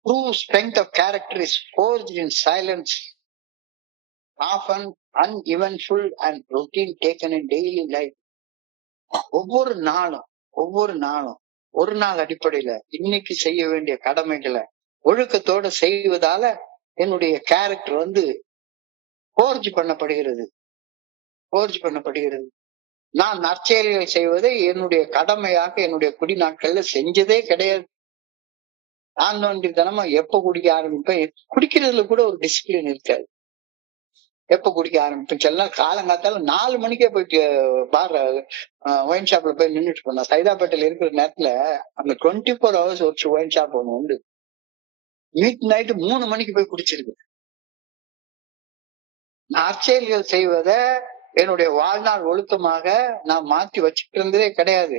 True strength of character is forged in silence, often uneventful and routine taken in daily life. ஒவ்வொரு நாளும் ஒரு நாள் அடிப்படையில இன்னைக்கு செய்ய வேண்டிய கடமைகளை ஒழுக்கத்தோட செய்வதால என்னுடைய கேரக்டர் போர்ஜ் பண்ணப்படுகிறது. நான் நற்செயல்கள் செய்வதை என்னுடைய கடமையாக என்னுடைய குடி நாட்கள்ல செஞ்சதே கிடையாது. நான் நோண்டித்தனமா எப்ப குடிக்க ஆரம்பிப்பேன், குடிக்கிறதுல கூட ஒரு டிசிப்ளின் இருக்காது. எப்ப குடிக்க ஆரம்பிப்பேன், சில நாள் காலங்காத்தால 4 மணிக்கே போயிட்டு ஒயின் ஷாப்ல போய் நின்றுட்டு போனேன். சைதாப்பேட்டையில இருக்கிற நேரத்துல அங்க 24 hours ஒரு ஒயின் ஷாப் ஒண்ணு உண்டு. மிட் நைட்டு 3 மணிக்கு போய் குடிச்சிருக்கு. நற்செயல்கள் செய்வத என்னுடைய வாழ்நாள் ஒழுக்கமாக நான் மாற்றி வச்சுட்டு இருந்ததே கிடையாது.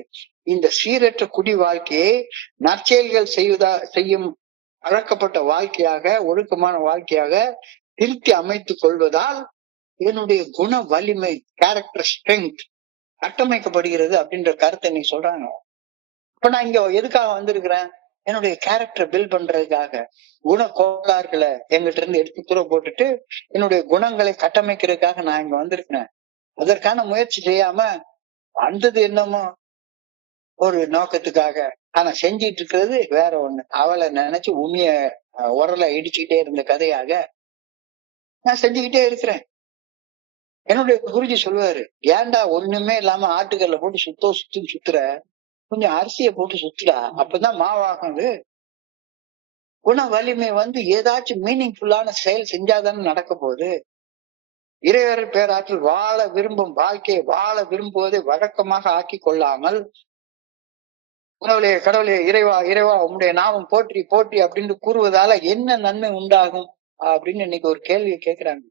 இந்த சீரற்ற குடி வாழ்க்கையை நற்செயல்கள் செய்யும் அழக்கப்பட்ட வாழ்க்கையாக, ஒழுக்கமான வாழ்க்கையாக திருத்தி அமைத்துக் கொள்வதால் என்னுடைய குண வலிமை, கேரக்டர் ஸ்ட்ரென்த் கட்டமைக்கப்படுகிறது அப்படின்ற கருத்தை நீ சொல்றாங்க. இப்ப நான் இங்க எதுக்காக வந்திருக்கிறேன், என்னுடைய கேரக்டர் பில்ட் பண்றதுக்காக. குண கோளாறுகளை எங்கிட்ட இருந்து எடுத்து தூர போட்டுட்டு என்னுடைய குணங்களை கட்டமைக்கிறதுக்காக நான் இங்க வந்திருக்கிறேன். அதற்கான முயற்சி செய்யாம வந்தது என்னமோ ஒரு நோக்கத்துக்காக, ஆனா செஞ்சிட்டு இருக்கிறது வேற ஒண்ணு. அவளை நினைச்சு உரலை இடிச்சுக்கிட்டே இருந்த கதையாக நான் செஞ்சுக்கிட்டே இருக்கிறேன். என்னுடைய குருஜி சொல்லுவாரு, ஏன்டா ஒண்ணுமே இல்லாம ஆட்டுக்கல்ல போட்டு சுத்துற, கொஞ்சம் அரிசியை போட்டு சுத்துடா, அப்பதான் மாவாகுது. குண வலிமை ஏதாச்சும் மீனிங்ஃபுல்லான செயல் செஞ்சாதானே நடக்க போகுது. இறைவர் பேராற்றில் வாழ விரும்பும் வாழ்க்கையை வாழ விரும்புவதை வழக்கமாக ஆக்கி கொள்ளாமல், கடவுளே இறைவா உம்முடைய நாமம் போற்றி போற்றி அப்படின்னு கூறுவதால என்ன நன்மை உண்டாகும் அப்படின்னு இன்னைக்கு ஒரு கேள்வியை கேட்கிறாங்க.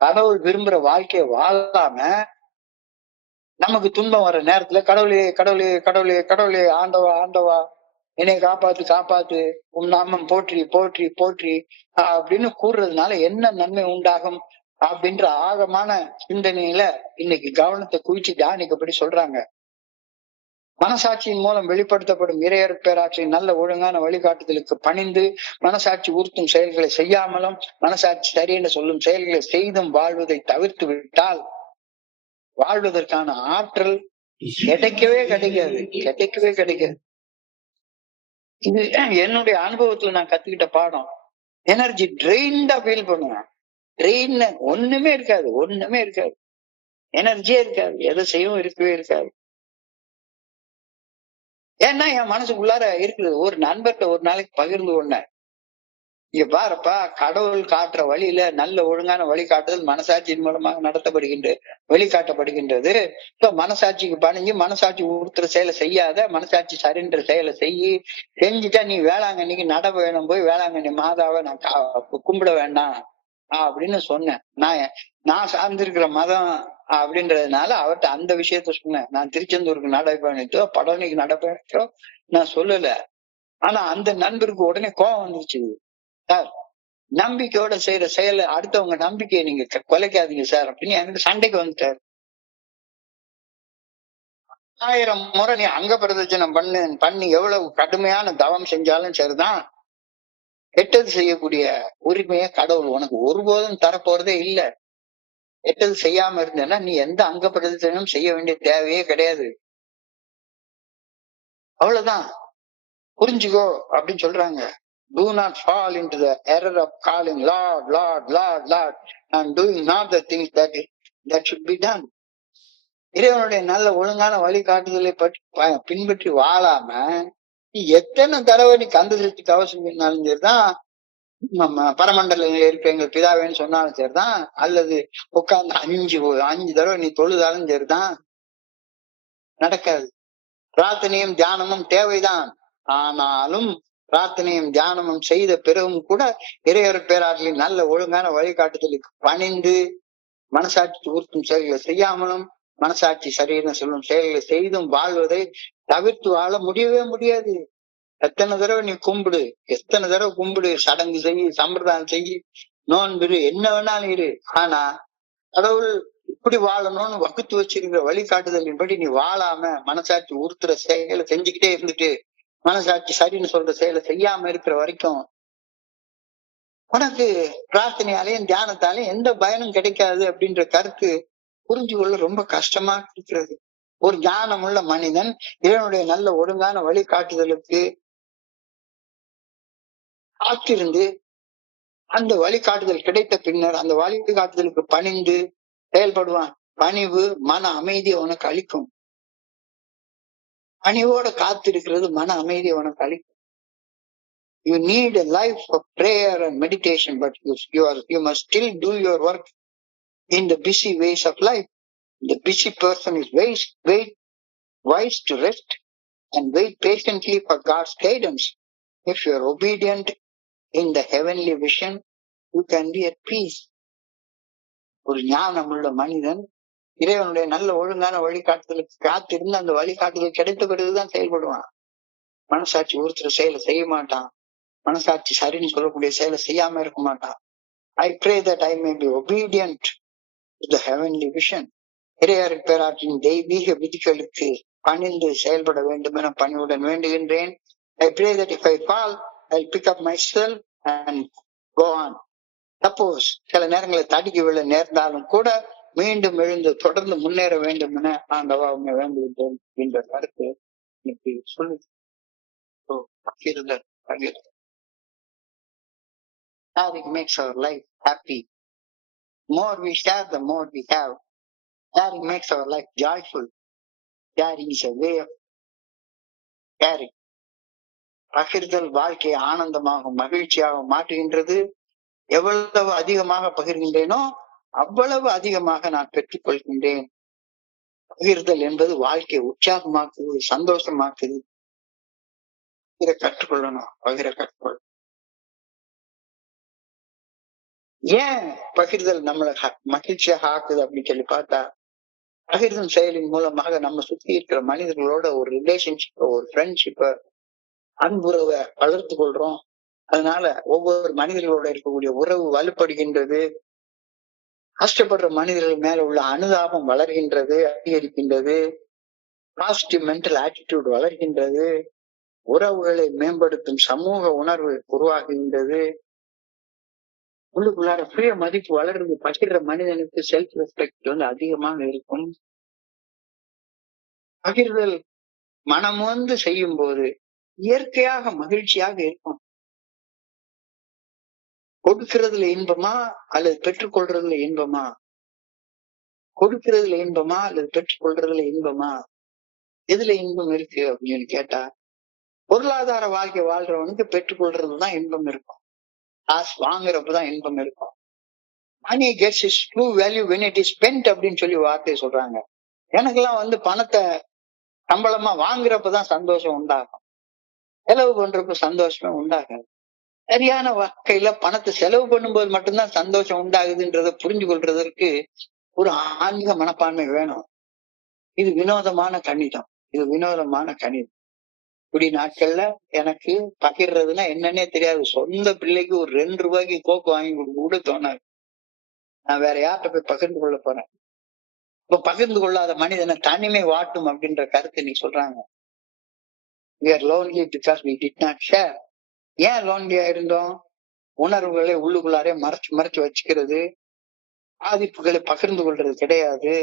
கடவுள் விரும்புற வாழ்க்கையை வாழாம நமக்கு துன்பம் வர நேரத்துல கடவுளே ஆண்டவா என்னை காப்பாத்து உன் நாமம் போற்றி போற்றி போற்றி அப்படின்னு கூறுறதுனால என்ன நன்மை உண்டாகும் அப்படின்ற ஆழமான சிந்தனையில இன்னைக்கு கவனத்தை குவிச்சு தியானிக்கப்படி சொல்றாங்க. மனசாட்சியின் மூலம் வெளிப்படுத்தப்படும் இறையர் பேராற்றின் நல்ல ஒழுங்கான வழிகாட்டுதலுக்கு பணிந்து மனசாட்சி உறுத்தும் செயல்களை செய்யாமலும் மனசாட்சி சரியென்று சொல்லும் செயல்களை செய்தும் வாழ்வதை தவிர்த்து விட்டால் வாழ்வதற்கான ஆற்றல் கிடைக்கவே கிடைக்காது. இது என்னுடைய அனுபவத்துல நான் கத்துக்கிட்ட பாடம். எனர்ஜி ட்ரெயின்டா ஃபீல் பண்ணுவேன். ட்ரெயின் ஒண்ணுமே இருக்காது. எனர்ஜியே இருக்காது. எதை செய்யவும் இருக்கவே இருக்காது. ஏன்னா என் மனசுக்குள்ளார இருக்குது. ஒரு நண்பர்கிட்ட ஒரு நாளைக்கு பகிர்ந்து கொண்டேன், இங்க பாருப்பா, கடவுள் காட்டுற வழியில நல்ல ஒழுங்கான வழிகாட்டுதல் மனசாட்சியின் மூலமாக வழிகாட்டப்படுகின்றது. இப்ப மனசாட்சிக்கு பணிஞ்சு மனசாட்சி உறுத்துற செயலை செய்யாத, மனசாட்சி சரின்ற செயலை செஞ்சுட்டா நீ வேளாங்கண்ணிக்கு நட வேணும், போய் வேளாங்கண்ணி மாதாவை நான் கும்பிட வேண்டாம் அப்படின்னு சொன்னேன். நான் சார்ந்திருக்கிற மதம் அப்படின்றதுனால அவர்கிட்ட அந்த விஷயத்த சொன்னேன். நான் திருச்செந்தூருக்கு நடைபயணித்தோ பழனிக்கு நடைபயணித்தோ நான் சொல்லல. ஆனா அந்த நண்பருக்கு உடனே கோபம் வந்துருச்சு. சார், நம்பிக்கையோட செய்யற செயலை அடுத்தவங்க நம்பிக்கையை நீங்க குலைக்காதீங்க சார் அப்படின்னு என்கிட்ட சண்டைக்கு வந்துட்டாரு. 1000 முறை நீ அங்க பிரதட்சணம் பண்ணி எவ்வளவு கடுமையான தவம் செஞ்சாலும் சரிதான், கெட்டது செய்யக்கூடிய உரிமையை கடவுள் உனக்கு ஒருபோதும் தரப்போறதே இல்ல. கெட்டது செய்யாம இருந்தேன்னா நீ எந்த அங்க பிரதட்சணம் செய்ய வேண்டிய தேவையே கிடையாது. அவ்வளவுதான், புரிஞ்சுக்கோ அப்படின்னு சொல்றாங்க. Do not fall into the error of calling Lord, Lord, Lord, Lord and doing not the things that should be done. இறைவனுடைய நல்ல ஒழுங்கான வழிகாட்டுதலை பின்பற்றி வாழாம நீ எத்தனை தடவை நீ கந்த சஷ்டி கவசம் சொன்னாலும் சரிதான், நம்ம பரமண்டல இருக்க எங்கள் பிதாவேன்னு சொன்னாலும் சரிதான், அல்லது உட்கார்ந்து 5 தடவை நீ தொழுதாலும் சரிதான், நடக்காது. பிரார்த்தனையும் தியானமும் தேவைதான். ஆனாலும் பிரார்த்தனையும் தியானமும் செய்த பிறகும் கூட இறையர் பேராற்றலின் நல்ல ஒழுங்கான வழிகாட்டுதலுக்கு பணிந்து மனசாட்சி உறுத்தும் செயல்களை செய்யாமலும் மனசாட்சி சரியான சொல்லும் செயல்களை செய்தும் வாழ்வதை தவிர்த்து வாழ முடியவே முடியாது. எத்தனை தடவை நீ கும்பிடு, எத்தனை தடவை கும்பிடு, சடங்கு செய்யு, சம்பிரதாயம் செய்யு, நோன்பு, என்ன வேணாலும் இரு. ஆனா கடவுள் இப்படி வாழணும்னு வகுத்து வச்சிருக்கிற வழிகாட்டுதலின்படி நீ வாழாம மனசாட்சி உறுத்துற செயலை செஞ்சுக்கிட்டே இருந்துட்டு மனசாட்சி சரின்னு சொல்ற செயலை செய்யாம இருக்கிற வரைக்கும் உனக்கு பிரார்த்தனையாலையும் தியானத்தாலையும் எந்த பயனும் கிடைக்காது அப்படின்ற கருத்து புரிஞ்சு கொள்ள ரொம்ப கஷ்டமா இருக்கிறது. ஒரு ஞானம் உள்ள மனிதன் இறைவனுடைய நல்ல ஒழுங்கான வழிகாட்டுதலுக்கு காத்திருந்து அந்த வழிகாட்டுதல் கிடைத்த பின்னர் அந்த வழிகாட்டுதலுக்கு பணிந்து செயல்படுவான். பணிவு மன அமைதியை உனக்கு அளிக்கும். பணிவோட காத்திருக்கிறது மன அமைதியை உனக்கு அளிக்கும். You need a life of prayer and meditation, but you must still do your work in the busy ways of life. The busy person is wise to rest and wait patiently for God's guidance. If you are obedient in the heavenly vision, you can be at peace. ஒரு ஞானமுள்ள மனிதன் இறைவனுடைய நல்ல ஒழுங்கான வழிகாட்டுதலுக்கு காத்திருந்து அந்த வழிகாட்டுதல் கிடைத்த பிறகுதான் செயல்படுவான். மனசாட்சி உறுத்துற செயலை செய்ய மாட்டான். மனசாட்சி சரின்னு சொல்லக்கூடிய செயலை செய்யாம இருக்க மாட்டான். I pray that I may be obedient to the heavenly vision. இறையர் பேராற்றின் தெய்வீக விதிகளுக்கு பணிந்து செயல்பட வேண்டும் என பணிவுடன் வேண்டுகின்றேன். I pray that if I fall, I'll pick up myself and go on. Suppose சில நேரங்களில் தடுக்கி விழ நேர்ந்தாலும் கூட மீண்டும் எழுந்து தொடர்ந்து முன்னேற வேண்டும் என ஆண்டவா உண்மை வேண்டுகின்றேன் என்ற கருத்து இன்னைக்கு சொல்லு. Sharing makes our life happy. More we share, the more we have. Sharing makes our life joyful. Sharing is a way of caring. பகிர்தல் வாழ்க்கையை ஆனந்தமாகவும் மகிழ்ச்சியாகவும் மாற்றுகின்றது. எவ்வளவு அதிகமாக பகிர்கின்றேனோ அவ்வளவு அதிகமாக நான் பெற்றுக் கொள்கின்றேன். பகிர்தல் என்பது வாழ்க்கையை உற்சாகமாக்குது, சந்தோஷமாக்குது. இதை கற்றுக்கொள்ளணும், பகிர கற்றுக்கொள்ளணும். ஏன் பகிர்தல் நம்மளை மகிழ்ச்சியாக ஆக்குது அப்படின்னு சொல்லி பார்த்தா, பகிர்தல் செயலின் மூலமாக நம்ம சுத்தி இருக்கிற மனிதர்களோட ஒரு ரிலேஷன்ஷிப்ப, ஒரு ஃப்ரெண்ட்ஷிப்ப, அன்புறவை வளர்த்து கொள்றோம். அதனால ஒவ்வொரு மனிதர்களோட இருக்கக்கூடிய உறவு வலுப்படுகின்றது. கஷ்டப்படுற மனிதர்கள் மேல உள்ள அனுதாபம் வளர்கின்றது, அதிகரிக்கின்றது. பாசிட்டிவ் மென்டல் ஆட்டிடியூட் வளர்கின்றது. உறவுகளை மேம்படுத்தும் சமூக உணர்வு உருவாகுகின்றது. உள்ளுக்குள்ளார சுய மதிப்பு வளர்ந்து பகிர்ற மனிதனுக்கு செல்ஃப் ரெஸ்பெக்ட் அதிகமாக இருக்கும். பகிர்தல் மனம் வந்து செய்யும் போது இயற்கையாக மகிழ்ச்சியாக இருக்கும். கொடுக்கிறதுல இன்பமா அல்லது பெற்றுக்கொள்றதுல இன்பமா? கொடுக்கிறதுல இன்பமா அல்லது பெற்றுக்கொள்றதுல இன்பமா? எதுல இன்பம் இருக்கு அப்படின்னு கேட்டா, பொருளாதார வாழ்க்கை வாழ்றவனுக்கு பெற்றுக்கொள்றதுதான் இன்பம் இருக்கும். காசு வாங்குறப்பதான் இன்பம் இருக்கும். Money gets is true value when it is spent அப்படின்னு சொல்லி வார்த்தையை சொல்றாங்க. எனக்கெல்லாம் பணத்தை சம்பளமா வாங்குறப்பதான் சந்தோஷம் உண்டாகும். செலவு பண்றப்ப சந்தோஷமே உண்டாகாது. சரியான வாழ்க்கையில பணத்தை செலவு பண்ணும்போது மட்டும்தான் சந்தோஷம் உண்டாகுதுன்றத புரிஞ்சு கொள்றதற்கு ஒரு ஆன்மீக மனப்பான்மை வேணும். இது வினோதமான கணிதம். இப்படி நாட்கள்ல எனக்கு பகிர்றதுன்னா என்னன்னே தெரியாது. சொந்த பிள்ளைக்கு ஒரு 2 ரூபாய்க்கு கோக்கு வாங்கி கொடுக்க கூட தோணாது. நான் வேற யார்கிட்ட போய் பகிர்ந்து கொள்ள போறேன்? இப்ப பகிர்ந்து கொள்ளாத மனிதனை தனிமை வாட்டும் அப்படின்ற கருத்து நீ சொல்றாங்க. We are lonely because we did not share. ஏன் லோன்லியா இருந்தோம்? உணர்வுகளை உள்ளுக்குள்ளாரே மறைச்சு வச்சுக்கிறது, பாதிப்புகளை பகிர்ந்து கொள்றது கிடையாது.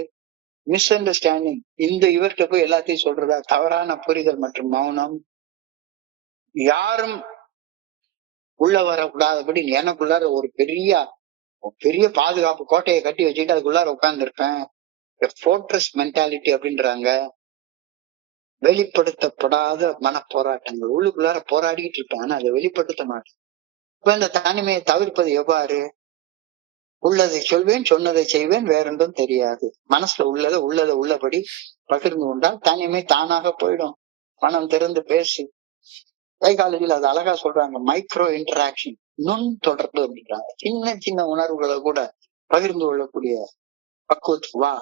Miss understanding. இந்த இவர்கிட்ட போய் எல்லாத்தையும் சொல்றதா? தவறான புரிதல் மற்றும் மௌனம். யாரும் உள்ள வரக்கூடாதபடி எனக்குள்ளார ஒரு பெரிய பாதுகாப்பு கோட்டையை கட்டி வச்சுட்டு அதுக்குள்ளார உட்கார்ந்து இருப்பேன். ஃபோர்ட்ரஸ் மென்டாலிட்டி அப்படின்றாங்க. வெளிப்படுத்தப்படாத மனப்போராட்டங்கள். உள்ளுக்குள்ளார போராடிக்கிட்டு இருப்பேன், ஆனா அதை வெளிப்படுத்த மாட்டேன். இப்ப இந்த தனிமையை தவிர்ப்பது எவ்வாறு? உள்ளதை சொல்வேன், சொன்னதை செய்வேன், வேறொன்றும் தெரியாது. மனசுல உள்ளதை உள்ளபடி பகிர்ந்து கொண்டால் தனிமை தானாக போயிடும். மனம் திறந்து பேசு. சைக்காலஜில அது அழகா சொல்றாங்க, மைக்ரோ இன்டராக்ஷன், நுண் தொடர்பு அப்படின்றாங்க. சின்ன சின்ன உணர்வுகளை கூட பகிர்ந்து கொள்ளக்கூடிய பக்குவத்துக்கு வா.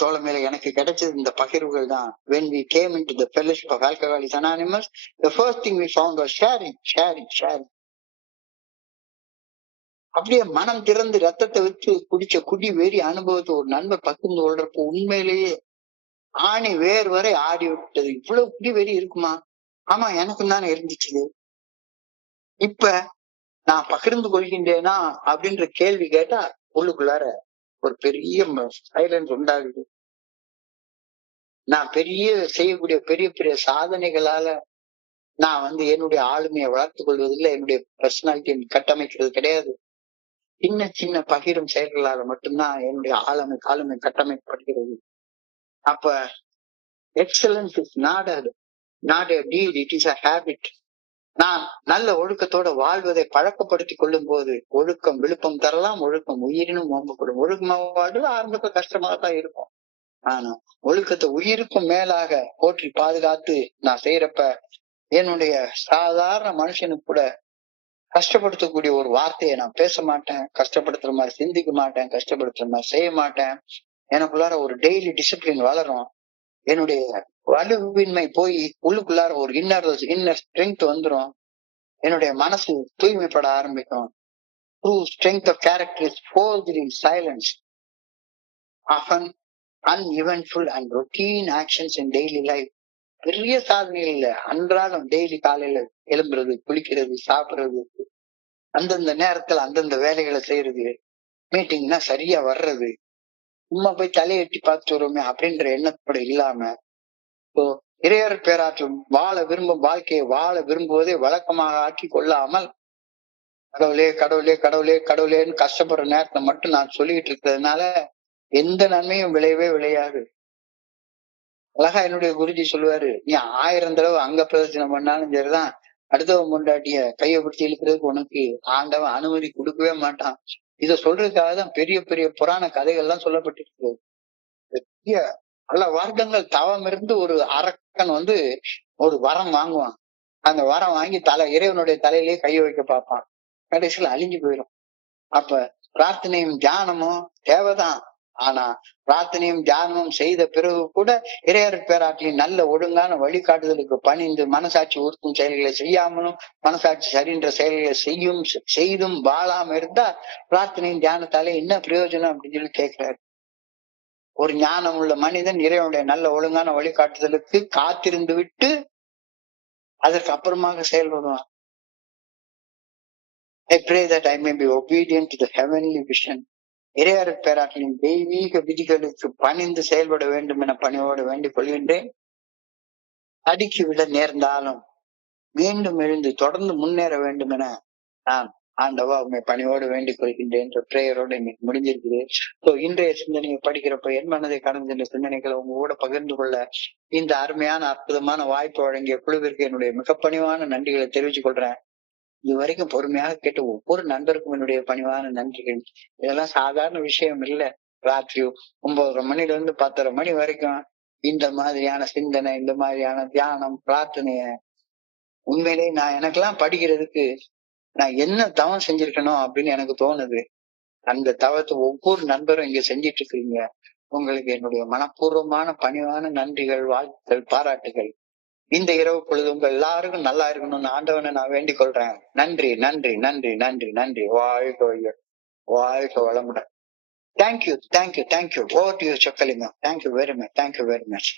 தோழமையில எனக்கு கிடைச்சது இந்த பகிர்வுகள் தான். When we came into the fellowship of Alcoholics Anonymous, the first thing we found was sharing. அப்படியே மனம் திறந்து ரத்தத்தை வச்சு குடிச்ச குடி வெறி அனுபவத்தை ஒரு நண்பர் பகிர்ந்து கொள்றப்போ உண்மையிலேயே ஆணி வேர் வரை ஆடி விட்டது. இவ்வளவு குடி வெறி இருக்குமா? ஆமா, எனக்கும் தானே இருந்துச்சு. இப்ப நான் பகிர்ந்து கொள்கின்றேனா அப்படின்ற கேள்வி கேட்டா உள்ளுக்குள்ளார ஒரு பெரிய சைலன்ஸ் உண்டாகுது. நான் செய்யக்கூடிய பெரிய பெரிய சாதனைகளால நான் என்னுடைய ஆளுமையை வளர்த்துக் கொள்வதில்லை, என்னுடைய பர்சனாலிட்டியை கட்டமைக்கிறது கிடையாது. சின்ன சின்ன பகிரும் செயல்களால மட்டும்தான் என்னுடைய ஆளுமை கட்டமைக்கப்படுகிறது. அப்ப excellence is not a deed, it is a habit. நான் நல்ல ஒழுக்கத்தோட வாழ்வதை பழக்கப்படுத்தி கொள்ளும் போது ஒழுக்கம் விழுப்பம் தரலாம், ஒழுக்கம் உயிரினும் ஓம்பப்படும். ஒழுக்கமா வாழ்வது ஆரம்பத்துல கஷ்டமாக தான் இருக்கும். ஆனா ஒழுக்கத்தை உயிருக்கும் மேலாக போற்றி பாதுகாத்து நான் செய்யறப்ப என்னுடைய சாதாரண மனுஷனுக்கு கூட கஷ்டப்படுத்தக்கூடிய ஒரு வார்த்தையை நான் பேச மாட்டேன், கஷ்டப்படுத்துற மாதிரி சிந்திக்க மாட்டேன், கஷ்டப்படுத்துற மாதிரி செய்ய மாட்டேன். எனக்குள்ளார ஒரு டெய்லி டிசிப்ளின் வளரும். என்னுடைய வலுவின்மை போய் உள்ளுக்குள்ளார ஒரு இன்னர் ஸ்ட்ரென்த் வந்துடும். என்னுடைய மனசு தூய்மைப்பட ஆரம்பிக்கும். True strength of character is forged in silence. Often uneventful and routine actions in daily life. பெரிய சாதனைகள் இல்ல, அன்றாடம் டெய்லி காலையில எழும்புறது, குளிக்கிறது, சாப்பிடுறது, அந்தந்த நேரத்துல அந்தந்த வேலைகளை செய்யறது, மீட்டிங்னா சரியா வர்றது, சும்மா போய் தலையெட்டி பார்த்துட்டு வருவோமே அப்படின்ற எண்ணத்தோட இல்லாம இறையர் பேராற்றும் வாழ விரும்பும் வாழ்க்கையை வாழ விரும்புவதை வழக்கமாக ஆக்கி கொள்ளாமல் கடவுளே கடவுளே கடவுளே கடவுளேன்னு கஷ்டப்படுற நேரத்துல மட்டும் நான் சொல்லிட்டு இருக்கிறதுனால எந்த நன்மையும் விளையாது. அழகா என்னுடைய குருஜி சொல்லுவாரு, நீ 1000 தடவை அங்க பிரதர்சனம் பண்ணாலும் சரிதான், அடுத்தவன் பொண்டாட்டிய கையை பிடிச்சி இழுக்கிறதுக்கு உனக்கு ஆண்டவன் அனுமதி கொடுக்கவே மாட்டான். இத சொல்றதுக்காக தான் பெரிய பெரிய புராண கதைகள்லாம் சொல்லப்பட்டிருக்கு. பெரிய பல வருடங்கள் தவம் இருந்து ஒரு அரக்கன் ஒரு வரம் வாங்குவான். அந்த வரம் வாங்கி இறைவனுடைய தலையிலேயே கையை வைக்க பார்ப்பான். கடைசியில் அழிஞ்சு போயிடும். அப்ப பிரார்த்தனையும் தியானமும் தேவைதான். ஆனா பிரார்த்தனையும் தியானமும் செய்த பிறகு கூட இறையர் பேராற்றின் நல்ல ஒழுங்கான வழிகாட்டுதலுக்கு பணிந்து மனசாட்சி உறுத்தும் செயல்களை செய்யாமலும் மனசாட்சி சரின்ற செயல்களை செய்தும் வாழாம இருந்தா பிரார்த்தனையும் தியானத்தாலே என்ன பிரயோஜனம் அப்படின்னு சொல்லி கேட்கிறாரு. ஒரு ஞானம் உள்ள மனிதன் இறைவனுடைய நல்ல ஒழுங்கான வழிகாட்டுதலுக்கு காத்திருந்து விட்டு அதற்கு அப்புறமாக செயல்படுவான். I pray that I may be obedient to the heavenly vision. இறையர் பேராற்றலின் தெய்வீக விதிகளுக்கு பணிந்து செயல்பட வேண்டும் என பணியோடு வேண்டிக் கொள்கின்றேன். அடுக்கி விட நேர்ந்தாலும் மீண்டும் எழுந்து தொடர்ந்து முன்னேற வேண்டும் என நான் ஆண்டவா உண்மை பணியோடு வேண்டிக் கொள்கின்றேன் என்ற பிரேயரோடு இன்னைக்கு முடிஞ்சிருக்குது. இன்றைய சிந்தனையை படிக்கிறப்ப என் மனதை கடந்த சிந்தனைகளை உங்க கூட பகிர்ந்து கொள்ள இந்த அருமையான அற்புதமான வாய்ப்பு வழங்கிய குழுவிற்கு என்னுடைய மிக பணிவான நன்றிகளை தெரிவித்துக் கொள்றேன். இது வரைக்கும் பொறுமையாக கேட்ட ஒவ்வொரு நண்பருக்கும் என்னுடைய பணிவான நன்றிகள். இதெல்லாம் சாதாரண விஷயம் இல்ல. ராத்திரி 9:30 மணில இருந்து 10:30 மணி வரைக்கும் இந்த மாதிரியான சிந்தனை, இந்த மாதிரியான தியானம், பிரார்த்தனைய உண்மையிலேயே எனக்கெல்லாம் படிக்கிறதுக்கு நான் என்ன தவம் செஞ்சிருக்கணும் அப்படின்னு எனக்கு தோணுது. அந்த தவத்தை ஒவ்வொரு நண்பரும் இங்க செஞ்சிட்டு இருக்கீங்க. உங்களுக்கு என்னுடைய மனப்பூர்வமான பணிவான நன்றிகள், வாழ்த்துக்கள், பாராட்டுகள். இந்த இரவு பொழுது உங்க எல்லாருக்கும் நல்லா இருக்கணும்னு ஆண்டவனை நான் வேண்டிக் கொள்றேன். நன்றி நன்றி நன்றி நன்றி நன்றி. வாழ்க வளமுடன். Thank you thank you thank you. Over to you Chockalingam. Thank you very much.